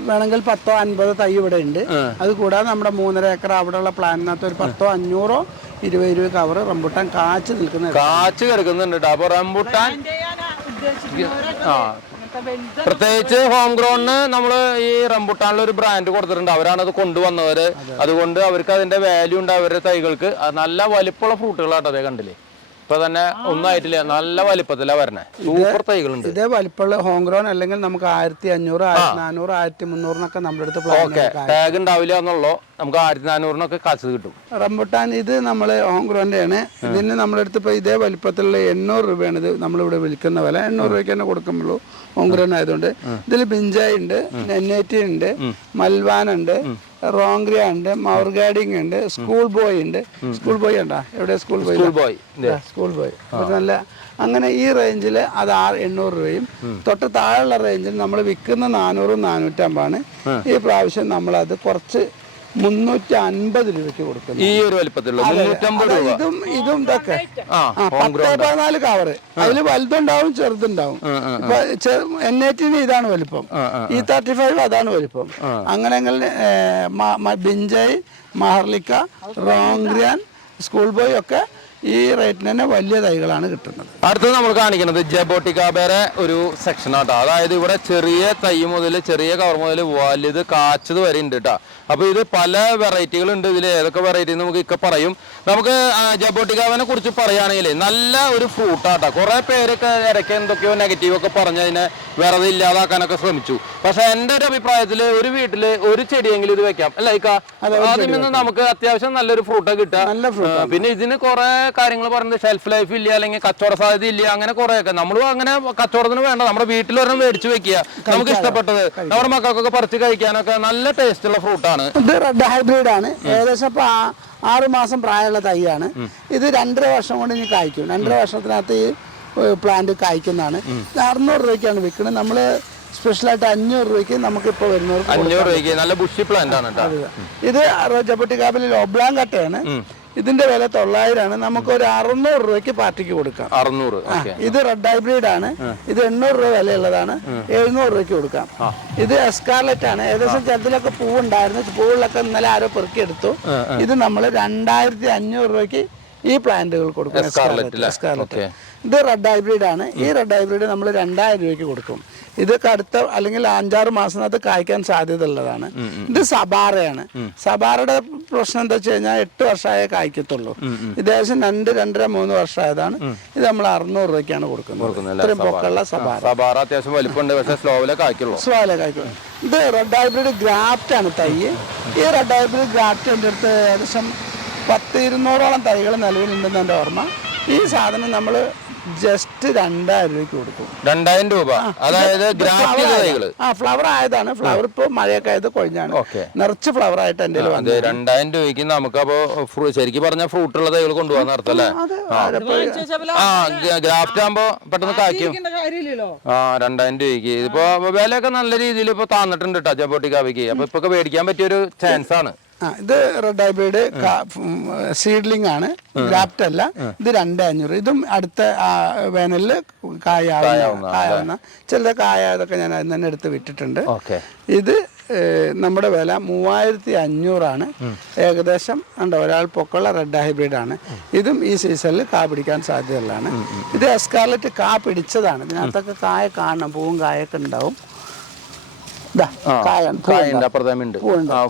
[SPEAKER 3] വേണമെങ്കിൽ പത്തോ അൻപതോ തൈ ഇവിടെ ഉണ്ട്. അത് കൂടാതെ നമ്മുടെ മൂന്നര ഏക്കർ അവിടെ അവിടെയുള്ള പ്ലാനിനകത്ത് ഒരു പത്തോ അഞ്ഞൂറോ ഇരുപത് രൂപ കവർ റംബുട്ടാൻ കാച്ചു നിൽക്കുന്ന
[SPEAKER 1] കാച്ചു കിടക്കുന്നുണ്ട്. അപ്പൊ റംബുട്ടാൻ ആ. പ്രത്യേകിച്ച് ഹോം ഗ്രൗണ്ട് നമ്മൾ ഈ റംബുട്ടാനിൽ ഒരു ബ്രാൻഡ് കൊടുത്തിട്ടുണ്ട്. അവരാണ് അത് കൊണ്ടുവന്നവര്. അതുകൊണ്ട് അവർക്ക് അതിന്റെ വാല്യൂ ഉണ്ട് അവരുടെ തൈകൾക്ക്. നല്ല വലിപ്പമുള്ള ഫ്രൂട്ടുകളാട്ടോ അതേ കണ്ടില്ലേ? ഇപ്പൊ തന്നെ ഒന്നായിട്ടില്ല? നല്ല വലിപ്പത്തിലാ വരണേ. സൂപ്പർ തൈകളുണ്ട്.
[SPEAKER 3] ഇതേ വലിപ്പമുള്ള ഹോംഗ്രോൺ അല്ലെങ്കിൽ നമുക്ക് ആയിരത്തി അഞ്ഞൂറ് ആയിരത്തി നാനൂറ് ആയിരത്തി മുന്നൂറിനൊക്കെ നമ്മുടെ അടുത്ത് പ്ലാൻ
[SPEAKER 1] ഓക്കെ ടാഗ് ഉണ്ടാവില്ല എന്നുള്ളോ? നമുക്ക് ആയിരത്തി നാനൂറിനൊക്കെ കാശ് കിട്ടും.
[SPEAKER 3] റംബുട്ടാൻ ഇത് നമ്മൾ ഹോംഗ്രോന്റെ ആണ് ഇതിന് നമ്മുടെ അടുത്ത് ഇപ്പൊ ഇതേ വലിപ്പത്തിലുള്ള എണ്ണൂറ് രൂപയാണ് ഇത് നമ്മളിവിടെ വിൽക്കുന്ന വില. എണ്ണൂറ് രൂപയ്ക്ക് തന്നെ കൊടുക്കുള്ളൂ ഹോംഗ്രോൻ ആയതുകൊണ്ട്. ഇതിൽ ബിഞ്ചായി ഉണ്ട് നെന്നേറ്റി ഉണ്ട് മൽവാൻ ഉണ്ട് റോങ്ക്രിയ ഉണ്ട് മൗർഗാഡിങ് ഉണ്ട് സ്കൂൾ ബോയ് ഉണ്ട് സ്കൂൾ ബോയ് ഉണ്ടാ? എവിടെ school boy?
[SPEAKER 1] School boy.
[SPEAKER 3] School boy. നല്ല അങ്ങനെ ഈ റേഞ്ചിൽ അത് ആറ് എണ്ണൂറ് രൂപയും തൊട്ട് താഴെയുള്ള റേഞ്ചിൽ നമ്മൾ വിൽക്കുന്ന നാനൂറും നാനൂറ്റമ്പാണ് ഈ പ്രാവശ്യം നമ്മളത് കുറച്ച് മുന്നൂറ്റി അൻപത് രൂപയ്ക്ക് കൊടുക്കുന്നു.
[SPEAKER 1] ഈ ഒരു വലിപ്പത്തിലുള്ള മുന്നൂറ്റമ്പത് രൂപ.
[SPEAKER 3] ഇതും ഇതും ഇതൊക്കെ. പത്ത് പതിനാല് കവറ് അതിൽ വലുതുണ്ടാവും ചെറുതുണ്ടാവും. ഇപ്പൊ എൻ എയ്റ്റീന് ഇതാണ് വലിപ്പം. ഈ തേർട്ടി ഫൈവ് അതാണ് വലിപ്പം. അങ്ങനെ ബിഞ്ചായി മഹർലിക്ക റോങ്ക്രിയാൻ സ്കൂൾ ബോയ് ഒക്കെ ഈ റേറ്റിന് തന്നെ വലിയ തൈകളാണ് കിട്ടുന്നത്.
[SPEAKER 1] അടുത്തത് നമ്മൾ കാണിക്കുന്നത് ജബോട്ടിക്കാബേരെ ഒരു സെക്ഷൻ ആട്ടോ. അതായത് ഇവിടെ ചെറിയ തൈ മുതൽ ചെറിയ കവർ മുതൽ വലുത് കാച്ചത് വരെ ഉണ്ട് കേട്ടോ അപ്പൊ ഇത് പല വെറൈറ്റികളുണ്ട് ഇതിൽ ഏതൊക്കെ വെറൈറ്റി നമുക്ക് ഇക്ക പറയും. നമുക്ക് ജബോട്ടിക്കാവനെ കുറിച്ച് പറയുകയാണെങ്കിൽ നല്ല ഒരു ഫ്രൂട്ടാട്ടോ കുറേ പേരൊക്കെ ഇടയ്ക്ക് എന്തൊക്കെയോ നെഗറ്റീവൊക്കെ പറഞ്ഞു അതിനെ വെറുതെ ഇല്ലാതാക്കാനൊക്കെ ശ്രമിച്ചു. പക്ഷെ എന്റെ ഒരു അഭിപ്രായത്തിൽ ഒരു വീട്ടിൽ ഒരു ചെടിയെങ്കിലും ഇത് വെക്കാം. അല്ല ഇക്ക? ആദ്യം നിന്ന് നമുക്ക് അത്യാവശ്യം നല്ലൊരു ഫ്രൂട്ട് കിട്ടുക.
[SPEAKER 3] നല്ല
[SPEAKER 1] ഫ്രൂട്ട് പിന്നെ ഇതിന് കുറേ കാര്യങ്ങൾ പറയുന്നത് ഷെൽഫ് ലൈഫ് ഇല്ല അല്ലെങ്കിൽ കച്ചവട സാധ്യത ഇല്ല അങ്ങനെ കുറേയൊക്കെ. ഒക്കെ നമ്മളും അങ്ങനെ കച്ചവടത്തിന് വേണ്ട. നമ്മുടെ വീട്ടിൽ ഒരെണ്ണം മേടിച്ച് വെക്കുക. നമുക്ക് ഇഷ്ടപ്പെട്ടത്. നമ്മുടെ മക്കൾക്കൊക്കെ പറിച്ച് കഴിക്കാനൊക്കെ നല്ല ടേസ്റ്റ് ഉള്ള ഫ്രൂട്ടാണ്
[SPEAKER 3] ഇത് റെഡ് ഹൈബ്രിഡ് ആണ്. ഏകദേശം ഇപ്പൊ ആറ് മാസം പ്രായമുള്ള തൈയാണ്. ഇത് രണ്ടര വർഷം കൊണ്ട് ഇനി കായ്ക്കും. രണ്ടര വർഷത്തിനകത്ത് ഈ പ്ലാന്റ് കായ്ക്കുന്നതാണ്. ഇത് അറുന്നൂറ് രൂപയ്ക്കാണ് വിൽക്കുന്നത്. നമ്മൾ സ്പെഷ്യലായിട്ട് അഞ്ഞൂറ് രൂപയ്ക്ക് നമുക്ക് ഇപ്പോൾ വരുന്നവർക്ക്
[SPEAKER 1] അഞ്ഞൂറ് രൂപയ്ക്ക് നല്ല ബുഷി പ്ലാന്റ് ആണ്
[SPEAKER 3] ഇത് ജപ്പട്ടിക്കാപ്പിൽ ഒബ്ലാം കട്ടയാണ് ഇതിന്റെ വില തൊള്ളായിരമാണ് നമുക്ക് ഒരു അറുന്നൂറ് രൂപയ്ക്ക് പാർട്ടിക്ക് കൊടുക്കാം.
[SPEAKER 1] അറുന്നൂറ്
[SPEAKER 3] ഇത് റെഡ് ഹൈബ്രിഡ് ആണ് ഇത് എണ്ണൂറ് രൂപ വിലയുള്ളതാണ്. എഴുന്നൂറ് രൂപയ്ക്ക് കൊടുക്കാം. ഇത് എസ്കാർലറ്റ് ആണ് ഏകദേശം ചിലതിലൊക്കെ പൂവുണ്ടായിരുന്നു. പൂവിലൊക്കെ ഇന്നലെ ആരോ പെറുക്കിയെടുത്തു. ഇത് നമ്മൾ രണ്ടായിരത്തി അഞ്ഞൂറ് രൂപയ്ക്ക് ഈ പ്ലാന്റുകൾ കൊടുക്കും? എസ്കാർലറ്റ് ഇത് റെഡ് ഹൈബ്രിഡ് ആണ് ഈ റെഡ് ഹൈബ്രിഡ് നമ്മൾ രണ്ടായിരം രൂപയ്ക്ക് കൊടുക്കും. ഇത് കടുത്ത അല്ലെങ്കിൽ അഞ്ചാറ് മാസത്തിനകത്ത് കായ്ക്കാൻ സാധ്യത ഉള്ളതാണ് ഇത് സബാറയാണ്. സബാറയുടെ പ്രശ്നം എന്താ വെച്ച് കഴിഞ്ഞാൽ എട്ട് വർഷമായേ കായ്ക്കത്തുള്ളൂ. ഇതേശം ഏകദേശം രണ്ട് രണ്ടര മൂന്ന് വർഷമായതാണ്. ഇത് നമ്മൾ അറുന്നൂറ് രൂപയ്ക്കാണ് കൊടുക്കുന്നത്.
[SPEAKER 1] കൊടുക്കുന്നതല്ലേ?
[SPEAKER 3] ഇത്രയും പൊക്കമുള്ള സബാറ.
[SPEAKER 1] സബാറ അത്യാവശ്യം വലിപ്പമുണ്ട് പക്ഷേ സ്ലോവിലെ കായ്ക്കുള്ളൂ.
[SPEAKER 3] സ്വാല കായ്ക്കുള്ളൂ. ഇത് റെഡ് ഹൈബ്രിഡ് ഗ്രാഫ്റ്റ് ആണ് തൈ. ഈ റെഡ് ഹൈബ്രിഡ് ഗ്രാഫ്റ്റ് എന്റെ അടുത്ത് ഏകദേശം പത്ത് ഇരുന്നൂറോളം തൈകൾ നിലവിലുണ്ടെന്ന് എന്റെ ഓർമ്മ. ഈ സാധനം നമ്മൾ ജസ്റ്റ് രണ്ടായിരം രൂപയ്ക്ക് കൊടുക്കും.
[SPEAKER 1] രണ്ടായിരം രൂപ. അതായത്
[SPEAKER 3] ആ ഫ്ലവർ ആയതാണ്. ഫ്ലവർ ഇപ്പോൾ മഴയൊക്കെ ആയത് കൊഴിഞ്ഞാണ്.
[SPEAKER 1] ഓക്കെ.
[SPEAKER 3] നിറച്ച് ഫ്ലവർ ആയിട്ട് എന്റെ
[SPEAKER 1] വന്നത് രണ്ടായിരം രൂപയ്ക്ക് നമുക്ക് അപ്പോ ഫ്രൂ- ശരിക്കും പറഞ്ഞ ഫ്രൂട്ടുള്ള തൈകൾ കൊണ്ടുപോകാൻ നടത്തം അല്ലേ?
[SPEAKER 3] അത്
[SPEAKER 2] വാങ്ങിച്ച് വെച്ചാ വല്ല
[SPEAKER 1] ആ ഗ്രാഫ്റ്റ് ആകുമ്പോ പെട്ടെന്ന്
[SPEAKER 2] കാക്കും
[SPEAKER 1] ആ രണ്ടായിരം രൂപയ്ക്ക്. ഇതിപ്പോ വിലയൊക്കെ നല്ല രീതിയിൽ ഇപ്പൊ താന്നിട്ടുണ്ട് കേട്ടോ ജബോട്ടി കാവയ്ക്ക് അപ്പൊ ഇപ്പൊ മേടിക്കാൻ പറ്റിയ ഒരു ചാൻസ് ആണ്.
[SPEAKER 3] ആ ഇത് റെഡ് ഹൈബ്രിഡ് സീഡ്ലിംഗ് ആണ്. ഗ്രാഫ്റ്റ് അല്ല. ഇത് രണ്ട് അഞ്ഞൂറ്. ഇതും അടുത്ത ആ, വേനലിൽ കായാവുന്ന കായാവുന്ന ചില കായാതൊക്കെ ഞാൻ അതിന് തന്നെ എടുത്ത് വിട്ടിട്ടുണ്ട്. ഇത് നമ്മുടെ വില മൂവായിരത്തി അഞ്ഞൂറാണ്. ഏകദേശം ഉണ്ട് ഒരാൾ പൊക്കമുള്ള റെഡ് ഹൈബ്രിഡ് ആണ്. ഇതും ഈ സീസണിൽ കാ പിടിക്കാൻ സാധ്യതയുള്ളതാണ്. ഇത് എസ്കാർലറ്റ് കാ പിടിച്ചതാണ്. ഇതിനകത്തൊക്കെ കായ കാണണം. പൂവും കായൊക്കെ ഉണ്ടാവും.
[SPEAKER 1] അപ്പുറത്തേമുണ്ട്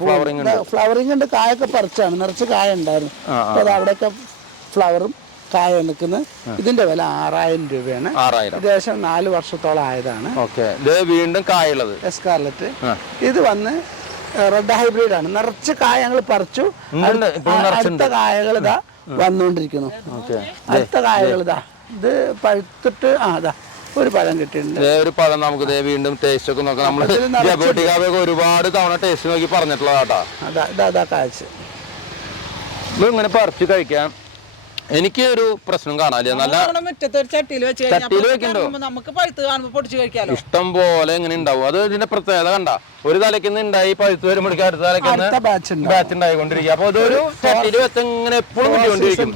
[SPEAKER 1] ഫ്ലവറിംഗ് ഉണ്ട്
[SPEAKER 3] ഫ്ലവറിംഗ് ഉണ്ട്. കായൊക്കെ പറിച്ചാണ്. നിറച്ച് കായ ഉണ്ടായിരുന്നു. അപ്പൊ അത് അവിടെയൊക്കെ ഫ്ലവറും കായ നിൽക്കുന്നത് ഇതിന്റെ വില ആറായിരം രൂപയാണ്. ഏകദേശം നാല് വർഷത്തോളം ആയതാണ്.
[SPEAKER 1] വീണ്ടും കായുള്ളത്.
[SPEAKER 3] എസ്കാർലറ്റ് ഇത് വന്ന് റെഡ് ഹൈബ്രിഡ് ആണ് നിറച്ച് കായ ഞങ്ങൾ പറിച്ചു. അടുത്ത കായകൾ ഇതാ വന്നുകൊണ്ടിരിക്കുന്നു അടുത്ത കായകൾ ഇതാ ഇത് പഴുത്തിട്ട് ആ ഇതാ ഒരു പഴം കിട്ടിയിട്ടുണ്ട്.
[SPEAKER 1] ഒരു പഴം നമുക്ക് ദേ വീണ്ടും ടേസ്റ്റ് ഒക്കെ നോക്കാം. നമ്മൾ
[SPEAKER 3] ഇതിൽ നിറച്ച്
[SPEAKER 1] ജബോട്ടി കാവയൊക്കെ ഒരുപാട് തവണ ടേസ്റ്റ് നോക്കി പറഞ്ഞിട്ടുള്ളതാട്ടാ
[SPEAKER 3] അതാ ഇതാ കാഴ്ച.
[SPEAKER 1] ഇങ്ങനെ പറിച്ച് കഴിക്കാൻ എനിക്ക് ഒരു പ്രശ്നം കാണാനില്ല നല്ല
[SPEAKER 2] ചട്ടിയിൽ
[SPEAKER 1] വെക്കണ്ടോ?
[SPEAKER 2] നമുക്ക് പഴുത്ത് കാണുമ്പോ പൊടിച്ചു കഴിക്കാലോ.
[SPEAKER 1] ഇഷ്ടം പോലെ എങ്ങനെ ഉണ്ടാവും. അത് ഇതിന്റെ പ്രത്യേകത കണ്ട. ഒരു തലക്കിന്ന് ഉണ്ടായി പഴുത്ത് വരുമ്പോഴേക്കും അടുത്ത തലക്കിന്ന്
[SPEAKER 3] അടുത്ത ബാച്ച് ഉണ്ട്
[SPEAKER 1] ബാച്ച് ഉണ്ടായിക്കൊണ്ടിരിക്കുക. അപ്പൊ അതൊരു ചട്ടിയിൽ വെച്ച് ഇങ്ങനെ എപ്പോഴും കിട്ടിക്കൊണ്ടിരിക്കും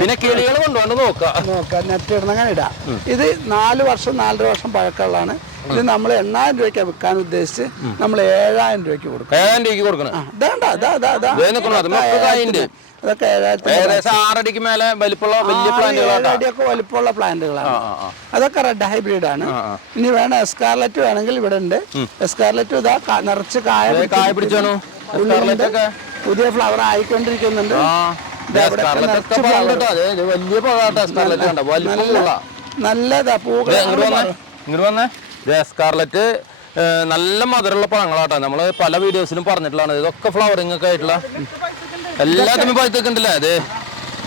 [SPEAKER 1] പിന്നെ കിളികൾ കൊണ്ടുവന്ന് നോക്കാം
[SPEAKER 3] നോക്കാം നെറ്റ് ഇടണങ്ങനെ ഇടാം. ഇത് നാല് വർഷം നാലര വർഷം പഴക്കമുള്ളതാണ്. ഇത് നമ്മൾ എണ്ണായിരം രൂപയ്ക്ക് വിൽക്കാൻ ഉദ്ദേശിച്ച് നമ്മൾ ഏഴായിരം രൂപയ്ക്ക് കൊടുക്കും.
[SPEAKER 1] ഏഴായിരം രൂപയ്ക്ക് കൊടുക്കണം.
[SPEAKER 3] അതൊക്കെ ഏഴായിരത്തി
[SPEAKER 1] ആറടിക്ക് മേലെ വലിപ്പമുള്ള വലിയ
[SPEAKER 3] പ്ലാന്റുകളാണ് അതൊക്കെ റെഡ് ഹൈബ്രിഡ് ആണ്. ഇനി വേണം എസ്കാർലറ്റ് വേണമെങ്കിൽ ഇവിടെ ഉണ്ട്. എസ്കാർലറ്റ് ഇതാ നിറച്ച് കായ
[SPEAKER 1] കായ പിടിച്ചാണോ?
[SPEAKER 3] പുതിയ ഫ്ലവർ ആയിക്കൊണ്ടിരിക്കുന്നുണ്ട്.
[SPEAKER 1] വലിയ
[SPEAKER 3] നല്ലതാ പൂക്കൾ
[SPEAKER 1] ഇങ്ങോട്ട് വന്നേ. ഇങ്ങോട്ട് എസ്കാർലറ്റ് ദേ സ്കാർലറ്റ് നല്ല മധുരമുള്ള പഴങ്ങളാട്ടോ. നമ്മൾ പല വീഡിയോസിലും പറഞ്ഞിട്ടുള്ളതാണ്. ഇതൊക്കെ ഫ്ലവറിംഗ് ഒക്കെ ആയിട്ടുള്ള എല്ലാത്തിനും പഴുത്തേക്കുണ്ടല്ലേ അതെ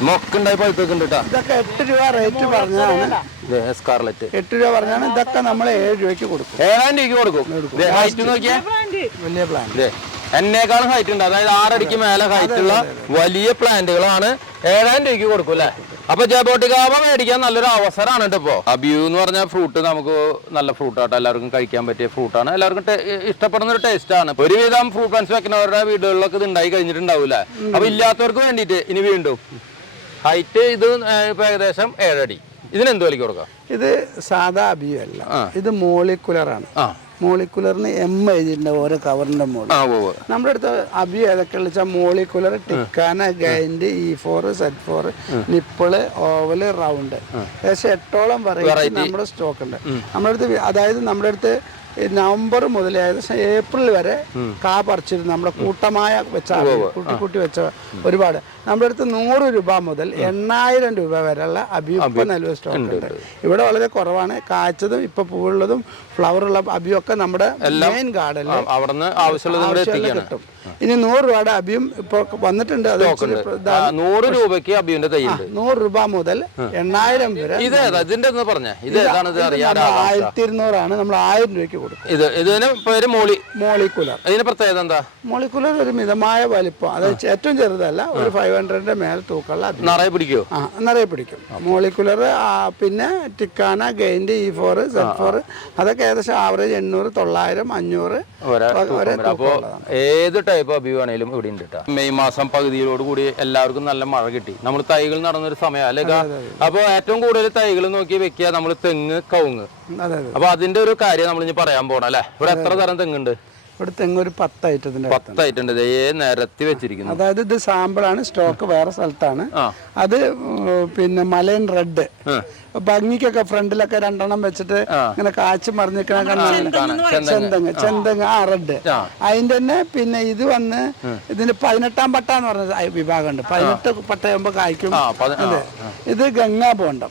[SPEAKER 1] മൊക്കുണ്ടായി പഴുത്തേക്കുണ്ട് കേട്ടാ
[SPEAKER 3] ഇതൊക്കെ എട്ട് രൂപ റേറ്റ് പറഞ്ഞാണ്
[SPEAKER 1] ദേ സ്കാർലറ്റ്.
[SPEAKER 3] എട്ട് രൂപ പറഞ്ഞാണ് ഇതൊക്കെ നമ്മൾ ഏഴ് രൂപയ്ക്ക് കൊടുക്കും.
[SPEAKER 1] ഏഴായിരം രൂപയ്ക്ക് കൊടുക്കും. ദേ ഹൈറ്റ് നോക്കിയേ.
[SPEAKER 3] വലിയ
[SPEAKER 1] പ്ലാന്റ് എന്നേക്കാളും ഹൈറ്റ് ഉണ്ട്. അതായത് ആറടിക്ക് മേലെ ഹൈറ്റ് ഉള്ള വലിയ പ്ലാന്റുകളാണ് ഏഴായിരം രൂപയ്ക്ക് കൊടുക്കും അല്ലേ? അപ്പൊ ജബോട്ടിക്കാവ മേടിക്കാൻ നല്ലൊരു അവസരമാണ് കേട്ടോ ഇപ്പോ. അബ്യൂ എന്ന് പറഞ്ഞ ഫ്രൂട്ട് നമുക്ക് നല്ല ഫ്രൂട്ട് ആട്ടോ. എല്ലാവർക്കും കഴിക്കാൻ പറ്റിയ ഫ്രൂട്ടാണ് എല്ലാവർക്കും ഇഷ്ടപ്പെടുന്ന ഒരു ടേസ്റ്റ് ആണ്. ഒരുവിധം ഫ്രൂട്ട് ഫ്രണ്ട്സ് വെക്കുന്നവരുടെ വീടുകളിലൊക്കെ ഇത് ഉണ്ടായി കഴിഞ്ഞിട്ടുണ്ടാവൂല അപ്പൊ ഇല്ലാത്തവർക്ക് വേണ്ടിയിട്ട് ഇനി വീണ്ടും. ഹൈറ്റ് ഇത് ഇപ്പൊ ഏകദേശം ഏഴടി. ഇതിനെന്ത് വിലക്ക് കൊടുക്കാം?
[SPEAKER 3] ഇത് സാധാ അബിയു അല്ല. ഇത് മോളിക്കുലറാണ്
[SPEAKER 1] ആ.
[SPEAKER 3] മോളിക്കുലറിന് എം എഴുതിയിട്ടുണ്ട് ഓരോ കവറിന്റെ
[SPEAKER 1] മോളിൽ.
[SPEAKER 3] നമ്മുടെ അടുത്ത് അബി ഏതൊക്കെ വെച്ചാൽ മോളിക്കുലർ ടിക്കാന ഗൈൻഡ് E four set four nipple oval round. ഏകദേശം എട്ടോളം വെറൈറ്റി നമ്മുടെ സ്റ്റോക്ക് ഉണ്ട്. നമ്മുടെ അടുത്ത് അതായത് നമ്മുടെ അടുത്ത് നവംബർ മുതൽ ഏകദേശം ഏപ്രിൽ വരെ കാ പറിച്ചിരുന്നു നമ്മുടെ കൂട്ടമായ വെച്ച കൂട്ടി കൂട്ടി വെച്ച ഒരുപാട്. നമ്മുടെ അടുത്ത് നൂറ് രൂപ മുതൽ എണ്ണായിരം രൂപ വരെയുള്ള അബിയൊക്കെ നിലവിൽ സ്റ്റോക്ക് ഉണ്ട് ഇവിടെ വളരെ കുറവാണ്. കാച്ചതും ഇപ്പൊ പൂവുള്ളതും ഫ്ലവർ ഉള്ള അഭിയൊക്കെ നമ്മുടെ മെയിൻ ഗാർഡനിൽ കിട്ടും. ഇനി നൂറ് രൂപയുടെ അബിയും ഇപ്പൊ വന്നിട്ടുണ്ട്. അത് ഇച്ചിരി ഇപ്പൊ
[SPEAKER 1] നൂറ് രൂപയ്ക്ക് അബിയുടെ തൈ ഉണ്ട്
[SPEAKER 3] നൂറ് രൂപ മുതൽ എണ്ണായിരം വരെ
[SPEAKER 1] ഇത് ഏതാ? ഇതിന്റെ ഒന്ന് പറഞ്ഞേ. ഇത് ഏതാണ് ഇത് അറിയാൻ
[SPEAKER 3] ആയിരത്തി ഇരുന്നൂറാണ് നമ്മൾ ആയിരം രൂപയ്ക്ക് കൊടുക്കും.
[SPEAKER 1] ഇത് ഇതിന് പേര് മോളി.
[SPEAKER 3] മോളിക്കുലർ.
[SPEAKER 1] ഇതിന് പ്രത്യേകത എന്താ?
[SPEAKER 3] മോളിക്കുലർ ഒരു മിതമായ വലിപ്പം. അതായത് ഏറ്റവും ചെറുതല്ല. ഒരു ഫൈവ് ഹൺഡ്രഡിന്റെ മേൽ തൂക്കമുള്ള അഭി
[SPEAKER 1] നിറയെ പിടിക്കുവോ
[SPEAKER 3] ആ നിറയെ പിടിക്കും. മോളിക്കുലർ പിന്നെ ടിക്കാന ഗൈൻഡ് ഇ ഫോർ സെൽഫോർ ഫോർ അതൊക്കെ ഏകദേശം ആവറേജ് എണ്ണൂറ് തൊള്ളായിരം അഞ്ഞൂറ് വരെ
[SPEAKER 1] അപ്പോ ഏത് ടൈപ്പ് അബി വേണേലും ഇവിടെ ഉണ്ട് കേട്ടോ മെയ് മാസം പകുതിയോട് കൂടി എല്ലാവർക്കും നല്ല മഴ കിട്ടി. നമ്മൾ തൈകൾ നടന്നൊരു സമയം അല്ലെ ഇക്ക? അപ്പൊ ഏറ്റവും കൂടുതൽ തൈകൾ നോക്കി വെക്കുക നമ്മൾ തെങ്ങ് കവുങ്ങ്. അപ്പൊ അതിന്റെ ഒരു കാര്യം നമ്മൾ ഇനി പറയാൻ പോണം അല്ലെ? ഇവിടെ എത്ര തരം തെങ്ങുണ്ട്?
[SPEAKER 3] ഇവിടെ തെങ്ങ് ഒരു പത്ത് ഐറ്റത്തിന്റെ
[SPEAKER 1] നിരത്തി വെച്ചിരിക്കുന്നു.
[SPEAKER 3] അതായത് ഇത് സാമ്പിളാണ് സ്റ്റോക്ക് വേറെ സ്ഥലത്താണ്. അത് പിന്നെ മലയൻ റെഡ്. ഭംഗിക്കൊക്കെ ഫ്രണ്ടിലൊക്കെ രണ്ടെണ്ണം വെച്ചിട്ട് ഇങ്ങനെ കാച്ചു മറിഞ്ഞിക്കണ ചെന്തങ്ങ് ചെന്തങ്ങ്. ആ. റെഡ്. അതിന്റെ തന്നെ പിന്നെ ഇത് വന്ന് ഇതിന് പതിനെട്ടാം പട്ട എന്ന് പറഞ്ഞ വിഭാഗമുണ്ട്. പതിനെട്ട് പട്ടയാകുമ്പോ കായ്ക്കും. ഇത് ഗംഗാ ബോണ്ടം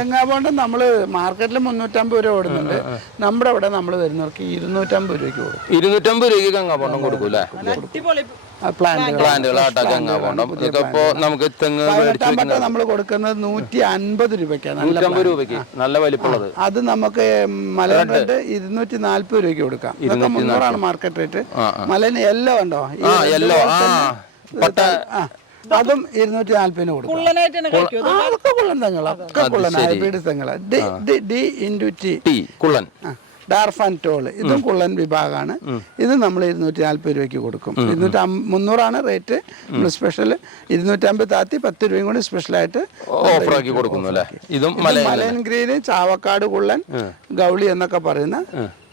[SPEAKER 1] ഗംഗാ
[SPEAKER 3] ബോണ്ടം നമ്മൾ മാർക്കറ്റിൽ മുന്നൂറ്റമ്പത് രൂപ ഓടുന്നുണ്ട്. നമ്മുടെ ഇവിടെ നമ്മൾ വരുന്നവർക്ക് ഇരുന്നൂറ്റമ്പത് രൂപയ്ക്ക് കൊടുക്കും.
[SPEAKER 1] ഇരുന്നൂറ്റമ്പത് രൂപയ്ക്ക് ഗംഗാ ബോണ്ടം കൊടുക്കും അല്ലേ
[SPEAKER 2] അടിപൊളി.
[SPEAKER 3] പ്ലാന്റുകൾ
[SPEAKER 1] ഇതൊക്കെ നമുക്ക് തെങ്ങ് മേടിച്ച്
[SPEAKER 3] നമ്മൾ കൊടുക്കുന്നത് നൂറ്റി അൻപത് രൂപയ്ക്കാണ്. നല്ല
[SPEAKER 1] നൂറ്റമ്പത് രൂപയ്ക്ക്. നല്ല വലിപ്പമുള്ളത്.
[SPEAKER 3] അത് നമുക്ക് മലയൻ റെഡ് ഇരുന്നൂറ്റി നാല്പത് രൂപയ്ക്ക് കൊടുക്കാം. ഇതൊക്കെ മുന്നൂറാണ് മാർക്കറ്റ് റേറ്റ് മലയൻ എല്ലോ ഉണ്ടോ? എല്ലോ അതും ഇരുന്നൂറ്റി നാല്പതിന് കൊടുക്കാം കുള്ളൻ തെങ്ങളാ ഒക്കെ കുള്ളൻ hybrid തെങ്ങളാ D D into T.
[SPEAKER 1] T കുള്ളൻ.
[SPEAKER 3] ഡാർഫാൻ ടോൾ ഇതും കുള്ളൻ വിഭാഗമാണ് ഇത് നമ്മൾ ഇരുന്നൂറ്റി നാൽപ്പത് രൂപയ്ക്ക് കൊടുക്കും. ഇരുന്നൂറ്റി മുന്നൂറാണ് റേറ്റ്. നമ്മൾ സ്പെഷ്യൽ ഇരുന്നൂറ്റമ്പത് താത്തി പത്ത് രൂപയും കൂടി സ്പെഷ്യലായിട്ട്
[SPEAKER 1] ഓഫറാക്കി കൊടുക്കുന്നു അല്ലേ? ഇതും മല
[SPEAKER 3] മലയൻ ഗ്രീന് ചാവക്കാട് കുള്ളൻ ഗൗളി എന്നൊക്കെ പറയുന്ന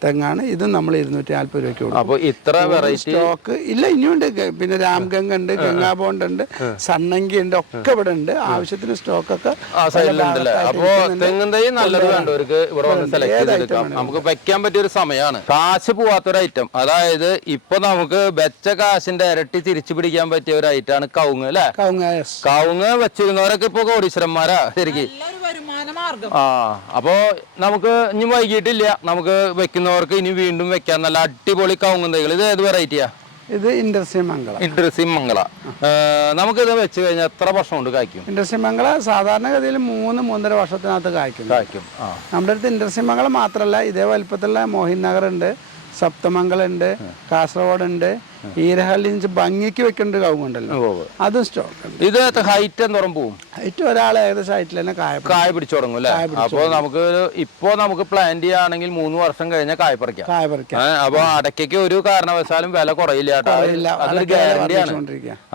[SPEAKER 3] തെങ്ങാണ്. ഇത് നമ്മൾ ഇരുന്നൂറ്റി നാല്പത് രൂപയ്ക്ക് കൊടുക്കും.
[SPEAKER 1] അപ്പൊ ഇത്ര വെറൈറ്റി
[SPEAKER 3] സ്റ്റോക്ക് ഇല്ല ഇനിയുണ്ട്. പിന്നെ രാംഗംഗ ഉണ്ട് ഗംഗാബോണ്ട് ഉണ്ട് സണ്ണങ്കി ഉണ്ട് ഒക്കെ ഇവിടെ ഉണ്ട്. ആവശ്യത്തിന് സ്റ്റോക്കൊക്കെ
[SPEAKER 1] അപ്പൊ തെങ്ങും തൈ നല്ലത് വേണ്ടവർക്ക് ഇവിടെ വന്ന് സെലക്ട് ചെയ്തെടുക്കാം നമുക്ക് വെക്കാൻ പറ്റിയ ഒരു സമയമാണ്. കാശ് പോവാത്തൊരു ഐറ്റം അതായത് ഇപ്പൊ നമുക്ക് വെച്ച കാശിന്റെ ഇരട്ടി തിരിച്ചു പിടിക്കാൻ പറ്റിയ ഒരു ഐറ്റാണ് കവുങ്ങ് അല്ലെ? കവുങ്ങ് വെച്ചിരുന്നവരൊക്കെ ഇപ്പൊ കോടീശ്വരന്മാരാ ശരിക്കും.
[SPEAKER 2] നല്ലൊരു വരുമാന മാർഗം
[SPEAKER 1] ആ അപ്പോ നമുക്ക് ഇനി വൈകിട്ടില്ല. നമുക്ക് വെക്കുന്നവർക്ക് ഇനി വീണ്ടും വെക്കാൻ നല്ല അടിപൊളി കവുങ്ങും തൈകൾ ഇത് ഏത് വെറൈറ്റിയാ?
[SPEAKER 3] ഇത് ഇൻഡസ്ട്രി മംഗള.
[SPEAKER 1] ഇൻട്രസി മംഗള. നമുക്കിത് വെച്ച് കഴിഞ്ഞാൽ എത്ര വർഷം കൊണ്ട് കായ്ക്കും?
[SPEAKER 3] ഇൻഡസ്ട്രി മംഗള സാധാരണഗതിയിൽ മൂന്ന് മൂന്നര വർഷത്തിനകത്ത് കായ്ക്കും.
[SPEAKER 1] കായ്ക്കും.
[SPEAKER 3] നമ്മുടെ അടുത്ത് ഇൻഡസ്ട്രി മംഗള മാത്രമല്ല ഇതേ വലിപ്പത്തിലുള്ള മോഹിൻ നഗർ ഉണ്ട് സപ്തമംഗൾ ഉണ്ട് കാസർഗോഡ് ഉണ്ട് ഈരഹള്ളിഞ്ച് ഭംഗിക്ക് വെക്കേണ്ട കവുങ്ങുണ്ടല്ലോ.
[SPEAKER 1] ഉവ്വ്.
[SPEAKER 3] അതും സ്റ്റോക്ക്
[SPEAKER 1] ഇത് ഹൈറ്റ് എന്തോരം പോവും?
[SPEAKER 3] ഹൈറ്റ് ഒരാൾ ഏകദേശം ഹൈറ്റിൽ തന്നെ കായ
[SPEAKER 1] കായ പിടിച്ചു തുടങ്ങും അല്ലേ? അപ്പൊ നമുക്ക് ഇപ്പോ നമുക്ക് പ്ലാൻ ചെയ്യുകയാണെങ്കിൽ മൂന്ന് വർഷം കഴിഞ്ഞാൽ കായ പറിക്കാം.
[SPEAKER 3] കായ പറിക്കാം.
[SPEAKER 1] ഒരു കാരണവശാലും വില കുറയില്ല അതൊരു ഗ്യാരണ്ടിയാണ്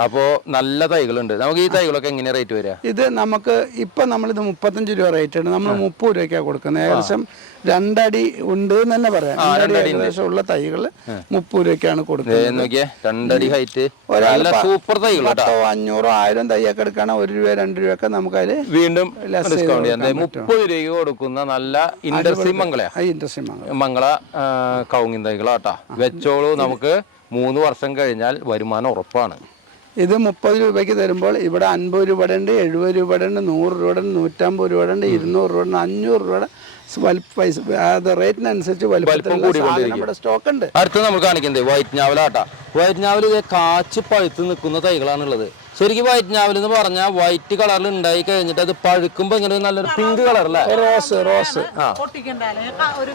[SPEAKER 3] അപ്പോൾ
[SPEAKER 1] അപ്പോ നല്ല തൈകളുണ്ട്. നമുക്ക് ഈ തൈകളൊക്കെ എങ്ങനെയാ റേറ്റ് വരിക?
[SPEAKER 3] ഇത് നമുക്ക് ഇപ്പൊ നമ്മളിത് മുപ്പത്തഞ്ച് രൂപ റേറ്റ് ഉണ്ട്. നമ്മൾ മുപ്പത് രൂപയ്ക്കാണ് കൊടുക്കുന്നത്. ഏകദേശം രണ്ടടി ഉണ്ട് എന്ന് തന്നെ പറയാം. രണ്ടടി ഏകദേശം ഉള്ള തൈകൾ മുപ്പത് രൂപയ്ക്കാണ് കൊടുക്കുന്നത്.
[SPEAKER 1] നോക്കിയേ രണ്ടടി ഹൈറ്റ് നല്ല സൂപ്പർ തൈകൾ
[SPEAKER 3] അഞ്ഞൂറോ ആയിരം തൈയൊക്കെ എടുക്കണം ഒരു രൂപ രണ്ട് രൂപയൊക്കെ ഒക്കെ
[SPEAKER 1] വീണ്ടും
[SPEAKER 3] അതിൽ വീണ്ടും
[SPEAKER 1] ഡിസ്കൗണ്ട് ചെയ്യാം. ദേ മുപ്പത് രൂപ കൊടുക്കുന്ന നല്ല ഇൻഡസ്ട്രി
[SPEAKER 3] മംഗള. വാങ്ങും
[SPEAKER 1] മംഗള കൗങ്ങിൻ തൈകളാട്ടാ വെച്ചോളൂ നമുക്ക് മൂന്ന് വർഷം കഴിഞ്ഞാൽ വരുമാനം ഉറപ്പാണ്.
[SPEAKER 3] ഇത് മുപ്പത് രൂപയ്ക്ക് തരുമ്പോൾ ഇവിടെ അൻപത് രൂപയുടെ ഉണ്ട് എഴുപത് രൂപയുടെ ഉണ്ട് നൂറ് രൂപയുടെ ഉണ്ട് നൂറ്റമ്പത് രൂപയുടെ ഉണ്ട് ഇരുന്നൂറ് രൂപയുടെ അഞ്ഞൂറ് രൂപയുടെ പൈസ റേറ്റിനനുസരിച്ച് നമ്മുടെ സ്റ്റോക്ക് ഉണ്ട്.
[SPEAKER 1] അടുത്ത് നമ്മൾ കാണിക്കുന്നത് വൈറ്റ് ഞാവലാട്ട വൈറ്റ് ഞാവൽ കാച്ച് പഴുത്ത് നിൽക്കുന്ന തൈകളാണുള്ളത്. ശരിക്കും വൈറ്റ് ഞാവൽ എന്ന് പറഞ്ഞാൽ വൈറ്റ് കളറിൽ ഉണ്ടായി കഴിഞ്ഞിട്ട് അത് പഴുക്കുമ്പോൾ ഇങ്ങനെ ഒരു നല്ലൊരു പിങ്ക് കളർ അല്ലേ?
[SPEAKER 3] റോസ് റോസ്
[SPEAKER 2] ആ. ഒരു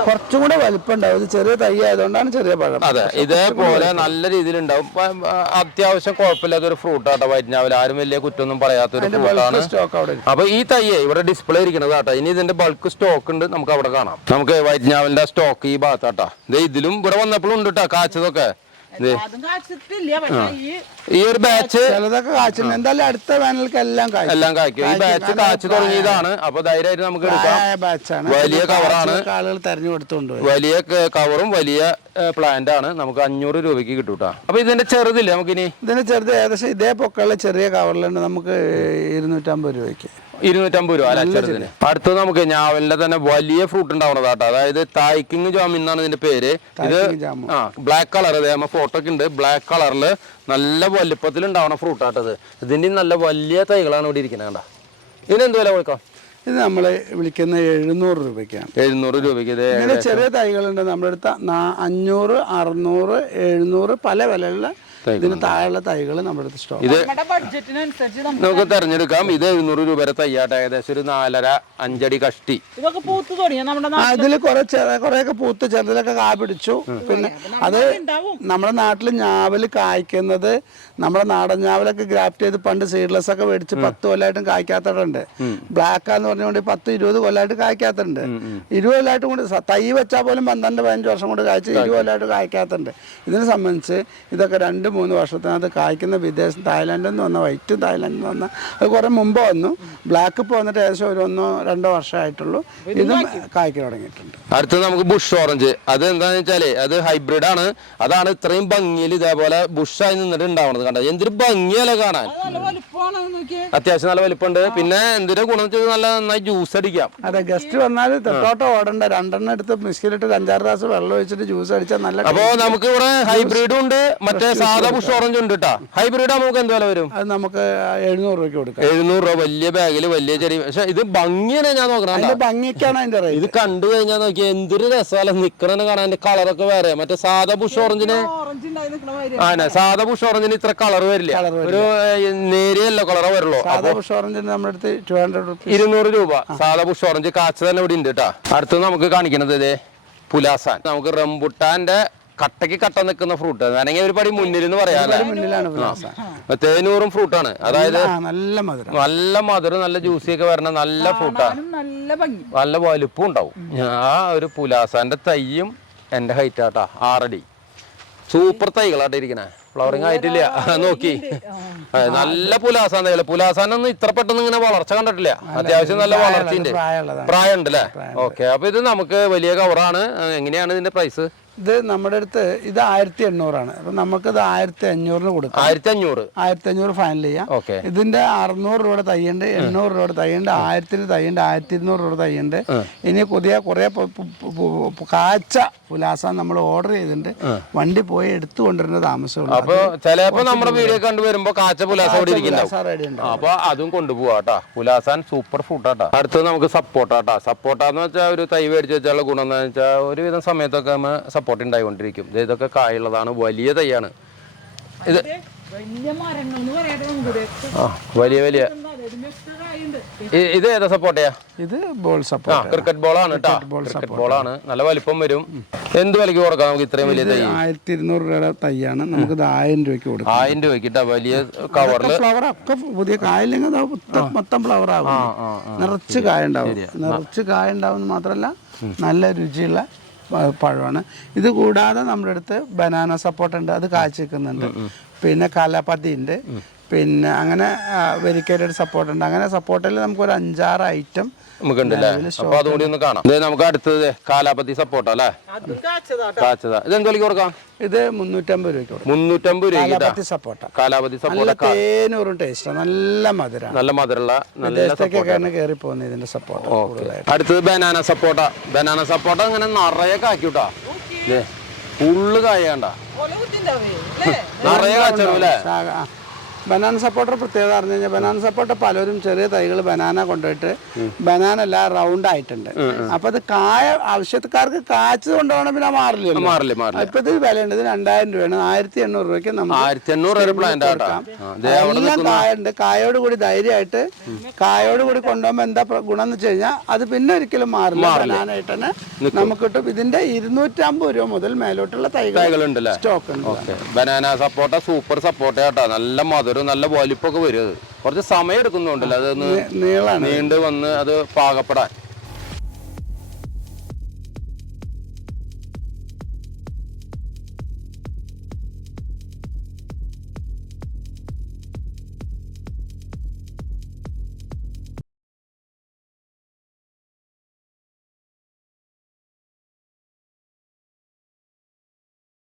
[SPEAKER 3] കുറച്ചും കൂടെ വലിപ്പം ഉണ്ടാവും ഇത് ചെറിയ തൈ ആയതുകൊണ്ടാണ് ചെറിയ പഴം.
[SPEAKER 1] അതെ ഇതേപോലെ നല്ല രീതിയിൽ ഉണ്ടാവും അത്യാവശ്യം കുഴപ്പമില്ലാത്ത ഒരു ഫ്രൂട്ട് ആട്ടോ വൈറ്റ് ഞാവൽ ആരും വലിയ കുറ്റമൊന്നും പറയാത്തൊരു ഫ്രൂട്ടാണ്
[SPEAKER 3] സ്റ്റോക്ക് അവിടെ ഉണ്ട്.
[SPEAKER 1] അപ്പൊ ഈ തയ്യേ ഇവിടെ ഡിസ്പ്ലേ ഇരിക്കുന്നത് ആട്ടോ ഇനി ഇതിന്റെ ബൾക്ക് സ്റ്റോക്ക് ഉണ്ട്. നമുക്ക് അവിടെ കാണാം. നമുക്ക് വൈറ്റ് ഞാവലിന്റെ സ്റ്റോക്ക് ഈ ഭാഗത്താട്ടാ. ഇത് ഇതിലും ഇവിടെ വന്നപ്പോഴും ഉണ്ട് കേട്ടോ കാച്ചതൊക്കെ.
[SPEAKER 2] ഈ
[SPEAKER 1] ഒരു ബാച്ച്
[SPEAKER 3] ചിലതൊക്കെ എന്തായാലും അടുത്ത വേനൽക്ക് എല്ലാം കായ്ക്കും.
[SPEAKER 1] എല്ലാം കായ്ക്കും. ഈ ബാച്ച് കാച്ചു തുടങ്ങിയതാണ്. അപ്പൊ ധൈര്യമായിട്ട് നമുക്ക് എടുക്കാം.
[SPEAKER 3] ബാച്ചാണ്
[SPEAKER 1] വലിയ കവറാണ്
[SPEAKER 3] ആളുകൾ തെരഞ്ഞു കൊടുത്തുണ്ട്
[SPEAKER 1] വലിയ കവറും വലിയ പ്ലാന്റ് ആണ്. നമുക്ക് അഞ്ഞൂറ് രൂപയ്ക്ക് കിട്ടൂട്ടാ കേട്ടോ അപ്പൊ ഇതിന്റെ ചെറുതില്ലേ നമുക്കിനി?
[SPEAKER 3] ഇതിന്റെ ചെറുത് ഏകദേശം ഇതേ പൊക്കമുള്ള ചെറിയ കവറിലുണ്ട് നമുക്ക് ഇരുന്നൂറ്റമ്പത് രൂപയ്ക്ക്.
[SPEAKER 1] ഇരുന്നൂറ്റമ്പത് രൂപ അല്ല ചെറുതിന് അടുത്തത് നമുക്ക് ഞാവലിന്റെ തന്നെ വലിയ ഫ്രൂട്ട് ഉണ്ടാവുന്നത് അതായത് തായ്ക്കിങ് ജാമിൻ എന്നാണ് ഇതിന്റെ പേര്. ഇത് ആ ബ്ലാക്ക് കളർ അതെ നമ്മ ഫോട്ടോ ഒക്കെ ഉണ്ട്. ബ്ലാക്ക് കളറിൽ നല്ല വലുപ്പത്തിൽ ഉണ്ടാവുന്ന ഫ്രൂട്ട് ആട്ടത് ഇതിന്റെ നല്ല വലിയ തൈകളാണ് ഇവിടെ ഇരിക്കുന്നത് കണ്ട? ഇതിന് എന്ത് വില കൊടുക്കാം?
[SPEAKER 3] ഇത് നമ്മൾ വിളിക്കുന്ന എഴുന്നൂറ് രൂപയ്ക്കാണ്.
[SPEAKER 1] എഴുന്നൂറ് രൂപയ്ക്ക്
[SPEAKER 3] ഇങ്ങനെ ചെറിയ തൈകളുണ്ട്. നമ്മുടെ അടുത്ത അഞ്ഞൂറ് അറുന്നൂറ് എഴുന്നൂറ് പല വിലയുള്ള ഇതിന് താഴെയുള്ള തൈകൾ നമ്മുടെ അടുത്ത് സ്റ്റോക്ക്
[SPEAKER 1] ഇത്
[SPEAKER 2] നമ്മുടെ ബഡ്ജറ്റിനനുസരിച്ച് നമുക്ക്
[SPEAKER 1] തെരഞ്ഞെടുക്കാം. ഇത് എഴുന്നൂറ് രൂപ വരെ തയ്യാട്ട. ഏകദേശം ഒരു നാലര അഞ്ചടി കഷ്ടി.
[SPEAKER 2] ഇതൊക്കെ പൂത്ത് തുടങ്ങിയ നമ്മുടെ
[SPEAKER 3] അതിൽ കുറെ കുറെയൊക്കെ പൂത്ത് ചെറുതിലൊക്കെ കാ പിടിച്ചു. പിന്നെ അത് നമ്മുടെ നാട്ടിൽ ഞാവൽ കായ്ക്കുന്നത് നമ്മുടെ നാടൻ ഞാവലൊക്കെ ഗ്രാഫ്റ്റ് ചെയ്ത് പണ്ട് സീഡ്ലെസ് ഒക്കെ മേടിച്ച് പത്ത് കൊല്ലമായിട്ടും കായ്ക്കാത്തവരുണ്ട്. ബ്ലാക്ക് എന്ന് പറഞ്ഞുകൊണ്ട് പത്ത് ഇരുപത് കൊല്ലമായിട്ട് കായ്ക്കാത്തുണ്ട് ഇരുപത് കൊല്ലമായിട്ടും കൊണ്ട് സ- തൈ വെച്ചാൽ പോലും പന്ത്രണ്ട് പതിനഞ്ച് വർഷം കൊണ്ട് കായ്ച്ച് ഇരുപത് കൊല്ലമായിട്ട് കായ്ക്കാത്തുണ്ട് ഇതിനെ സംബന്ധിച്ച് ഇതൊക്കെ രണ്ട് മൂന്ന് വർഷത്തിനകത്ത് കായ്ക്കുന്ന വിദേശം തായ്ലാൻഡിൽ നിന്ന് വന്ന വൈറ്റ് തായ്ലാൻഡിൽ നിന്ന് വന്ന അത് കുറേ മുമ്പ് വന്നു. ബ്ലാക്ക് ഇപ്പോൾ വന്നിട്ട് ഏകദേശം ഒരു ഒന്നോ രണ്ടോ വർഷമായിട്ടുള്ളൂ. ഇതും കായ്ക്കാൻ തുടങ്ങിയിട്ടുണ്ട്.
[SPEAKER 1] അടുത്തത് നമുക്ക് ബുഷ് ഓറഞ്ച് അത് എന്താണെന്ന് വെച്ചാൽ അത് ഹൈബ്രിഡ് ആണ്. അതാണ് ഇത്രയും ഭംഗിയിൽ ഇതേപോലെ ബുഷായി നിന്നിട്ട് ഉണ്ടാവണത് കണ്ടത് എന്തൊരു ഭംഗിയല്ല കാണാൻ.
[SPEAKER 2] നല്ല വലുപ്പമാണ് നോക്കിയേ.
[SPEAKER 1] അത്യാവശ്യം നല്ല വലിപ്പമുണ്ട് പിന്നെ എന്തൊരു ഗുണം വെച്ചാൽ നല്ല നന്നായി ജ്യൂസ് അടിക്കാം.
[SPEAKER 3] അതെ ഗസ്റ്റ് വന്നാൽ തെത്തോട്ടം ഓടണ്ട. രണ്ടെണ്ണം എടുത്ത് മിക്സിയിലിട്ട് ഒരു അഞ്ചാറ് ഗ്ലാസ് വെള്ളം ഒഴിച്ചിട്ട് ജ്യൂസ് അടിച്ചാൽ നല്ല
[SPEAKER 1] അപ്പോ നമുക്ക് ഇവിടെ ഹൈബ്രിഡും ഉണ്ട്. മറ്റേ സാധാ പുഷ് ഓറഞ്ച് ഉണ്ട് കേട്ടാ ഹൈബ്രിഡ് നമുക്ക് എന്ത് വില വരും?
[SPEAKER 3] അത് നമുക്ക് എഴുന്നൂറ് രൂപയ്ക്ക് കൊടുക്കാം.
[SPEAKER 1] എഴുന്നൂറ് രൂപ വലിയ ബാഗിൽ വലിയ ചെറിയ പക്ഷെ ഇത് ഭംഗിയാണ് ഞാൻ നോക്കണം
[SPEAKER 3] ഭംഗിക്കാണ് അതിന്റെ റേറ്റ്
[SPEAKER 1] ഇത് കണ്ടു കഴിഞ്ഞാൽ നോക്കിയാൽ എന്തൊരു രസമല്ല നിക്കണെന്ന് കാണാൻ. അതിന്റെ കളറൊക്കെ വേറെ. മറ്റേ സാധാ പുഷ് ഓറഞ്ചിന്
[SPEAKER 2] ഓറഞ്ച് ഉണ്ടായി നിൽക്കണ
[SPEAKER 1] ആ സാധാ പുഷ് ഓറഞ്ചിന് ഇത്ര കളർ വരില്ല. ഒരു നേരിയല്ല കളറോ വരുള്ളൂ.
[SPEAKER 3] സാധാ പുഷ് ഓറഞ്ചിന് നമ്മുടെ അടുത്ത് ടു ഹൺഡ്രഡ് റുപ്പീസ്
[SPEAKER 1] ഇരുന്നൂറ് രൂപ. സാധാ പുഷ് ഓറഞ്ച് കാച്ച തന്നെ ഇവിടെ ഉണ്ട് കേട്ടാ അടുത്ത് നമുക്ക് കാണിക്കുന്നത് ഇതേ പുലാസാൻ. നമുക്ക് റംബുട്ടാന്റെ കട്ടയ്ക്ക് കട്ട നിൽക്കുന്ന ഫ്രൂട്ട് വേണമെങ്കിൽ ഒരു പടി മുന്നിൽ എന്ന്
[SPEAKER 3] വിലാസ
[SPEAKER 1] തേനൂറും ഫ്രൂട്ടാണ് അതായത്
[SPEAKER 3] നല്ല മധുരം.
[SPEAKER 1] നല്ല മധുരം നല്ല ജ്യൂസി ഒക്കെ വരണ നല്ല ഫ്രൂട്ടാണ്
[SPEAKER 2] നല്ല
[SPEAKER 1] വലുപ്പം ഉണ്ടാവും. ആ ഒരു പുലാസാന്റെ തൈയും എന്റെ ഹൈറ്റ് ആട്ടാ ആറടി. സൂപ്പർ തൈകളാട്ടെ ഇരിക്കണേ. ഫ്ലവറിങ് ആയിട്ടില്ല. നോക്കി. നല്ല പുലാസാൻ തൈകൾ പുലാസാനൊന്നും ഇത്ര പെട്ടെന്ന് ഇങ്ങനെ വളർച്ച കണ്ടിട്ടില്ല. അത്യാവശ്യം നല്ല വളർച്ചയുണ്ട്. പ്രായം ഉണ്ടല്ലേ ഓക്കെ അപ്പൊ ഇത് നമുക്ക് വലിയ കവറാണ് എങ്ങനെയാണ് ഇതിന്റെ പ്രൈസ്
[SPEAKER 3] ഇത് നമ്മുടെ അടുത്ത് ഇത് ആയിരത്തി എണ്ണൂറാണ് അപ്പൊ നമുക്കിത് ആയിരത്തി അഞ്ഞൂറിന് കൊടുക്കാം.
[SPEAKER 1] ആയിരത്തി അഞ്ഞൂറ്
[SPEAKER 3] ആയിരത്തി അഞ്ഞൂറ് ഫൈനൽ ചെയ്യാം.
[SPEAKER 1] ഓക്കെ.
[SPEAKER 3] ഇതിന്റെ അറുന്നൂറ് രൂപയുടെ തയ്യുണ്ട് എണ്ണൂറ് രൂപയുടെ തയ്യുണ്ട് ആയിരത്തിന് തയ്യുണ്ട് ആയിരത്തി ഇരുന്നൂറ് രൂപയുടെ തയ്യുണ്ട്. ഇനി പുതിയ കുറെ കാച്ച പുലാസ നമ്മൾ ഓർഡർ ചെയ്തിട്ടുണ്ട്. വണ്ടി പോയി എടുത്തു കൊണ്ടുവരുന്ന താമസമുള്ളൂ
[SPEAKER 1] അപ്പൊ ചിലപ്പോ നമ്മുടെ വീഡിയോ കണ്ടു വരുമ്പോ കാച്ച പുലാസ അപ്പൊ അതും കൊണ്ടുപോവാട്ടാ. പുലാസാൻ സൂപ്പർ ഫുഡാട്ടാ അടുത്തത് നമുക്ക് സപ്പോർട്ടാട്ടാ. സപ്പോർട്ടാന്ന് വെച്ചാൽ ഒരു തൈ മേടിച്ച് വെച്ചാലുള്ള ഗുണം എന്താണെന്ന് വെച്ചാൽ ഒരുവിധം സമയത്തൊക്കെ നമ്മൾ സപ്പോർട്ട് ഉണ്ടായിക്കൊണ്ടിരിക്കും. ദേ ഇതൊക്കെ കായുള്ളതാണ് വലിയ തൈയാണ്. ഇത്
[SPEAKER 2] വലിയ
[SPEAKER 1] വലിയ ഇത് ഏതാ സപ്പോർട്ടയാ
[SPEAKER 3] ഇത് ബോൾ സപ്പോർട്ട്
[SPEAKER 1] ക്രിക്കറ്റ് ബോളാണ് കേട്ടോ ക്രിക്കറ്റ് ബോളാണ് നല്ല വലിപ്പം വരും. എന്ത് വിലക്ക് കൊടുക്കാം നമുക്ക് ഇത്രയും വലിയ തൈ?
[SPEAKER 3] ആയിരത്തി ഇരുന്നൂറ് രൂപയുടെ തൈയാണ്. നമുക്ക് ആയിരം രൂപയ്ക്ക് കൊടുക്കാം.
[SPEAKER 1] ആയിരം രൂപയ്ക്കിട്ടാ വലിയ കവറിൽ
[SPEAKER 3] ഫ്ലവർ ഒക്കെ പുതിയ കായില്ലെങ്കിൽ മൊത്തം ഫ്ലവർ ആവും. നിറച്ച് കായ ഉണ്ടാവും നിറച്ച് കായ ഉണ്ടാവും മാത്രമല്ല നല്ല രുചിയുള്ള പഴമാണ്. ഇത് കൂടാതെ നമ്മുടെ അടുത്ത് ബനാന സപ്പോർട്ട് ഉണ്ട് അത് കാഴ്ച വെക്കുന്നുണ്ട് പിന്നെ കലപതി ഉണ്ട്. പിന്നെ അങ്ങനെ വെരിക്കേറ്റഡ് സപ്പോർട്ട് ഉണ്ട് അങ്ങനെ സപ്പോർട്ടിൽ നമുക്കൊരു അഞ്ചാറ് ഐറ്റം
[SPEAKER 1] നമുക്ക് അപ്പൊ അതുകൂടി ഒന്ന് കാണാം. ഇത് നമുക്ക് അടുത്തത് ദേ കാലാപതി സപ്പോർട്ടാ അല്ലേ? കാച്ചതാ ഇത് എന്ത് വിലക്ക് കൊടുക്കാം?
[SPEAKER 3] ഇത് മുന്നൂറ്റമ്പത് രൂപ കൊടുക്കും.
[SPEAKER 1] മുന്നൂറ്റമ്പത് രൂപ
[SPEAKER 3] കലപതി സപ്പോർട്ട നല്ല
[SPEAKER 1] സപ്പോർട്ട്
[SPEAKER 3] തേനൂറും ടേസ്റ്റ് നല്ല മധുര
[SPEAKER 1] നല്ല മധുരമുള്ള നല്ല
[SPEAKER 3] കയറി പോകുന്നത് ഇതിന്റെ സപ്പോർട്ട്
[SPEAKER 1] ഓക്കെ. അടുത്തത് ബനാന സപ്പോർട്ടാ ബനാന സപ്പോർട്ട അങ്ങനെ നിറയെ കാക്കിട്ടാ ഫുള്ള് കായണ്ട. നിറയെ കാച്ചു അല്ലേ?
[SPEAKER 3] ബനാന സപ്പോർട്ടർ പ്രത്യേകത പറഞ്ഞു കഴിഞ്ഞാൽ ബനാന സപ്പോർട്ട പലരും ചെറിയ തൈകൾ ബനാന കൊണ്ടുപോയിട്ട് ബനാന എല്ലാം റൗണ്ട് ആയിട്ടുണ്ട്. അപ്പൊ അത് കായ ആവശ്യക്കാർക്ക് കാച്ചത് കൊണ്ടുപോകണം പിന്നെ
[SPEAKER 1] മാറില്ലേ? മാറില്ല
[SPEAKER 3] ഇപ്പൊ ഇത് വിലയുണ്ട്. ഇത് രണ്ടായിരം രൂപയാണ്. ആയിരത്തി എണ്ണൂറ് രൂപയ്ക്ക് നമുക്ക്
[SPEAKER 1] ആയിരത്തി എണ്ണൂറ് പ്ലാന്റ്
[SPEAKER 3] എല്ലാം കായുണ്ട്. കായോട് കൂടി ധൈര്യമായിട്ട് കായോട് കൂടി കൊണ്ടുപോകുമ്പോൾ എന്താ ഗുണം എന്ന് വെച്ച് കഴിഞ്ഞാൽ അത് പിന്നെ ഒരിക്കലും മാറില്ല. ബനാനായിട്ട് തന്നെ നമുക്ക് കിട്ടും. ഇതിന്റെ ഇരുന്നൂറ്റമ്പത് രൂപ മുതൽ മേലോട്ടുള്ള തൈകൾ സ്റ്റോക്ക് ഉണ്ട്.
[SPEAKER 1] ബനാന സപ്പോർട്ട സൂപ്പർ സപ്പോട്ട ആട്ടാ. നല്ല മധുരം നല്ല വലിപ്പമൊക്കെ വരും. അത് കുറച്ച് സമയം എടുക്കുന്നുണ്ടല്ലോ.
[SPEAKER 3] നീണ്ടു
[SPEAKER 1] നീണ്ട് വന്ന് അത് പാകപ്പെടാൻ.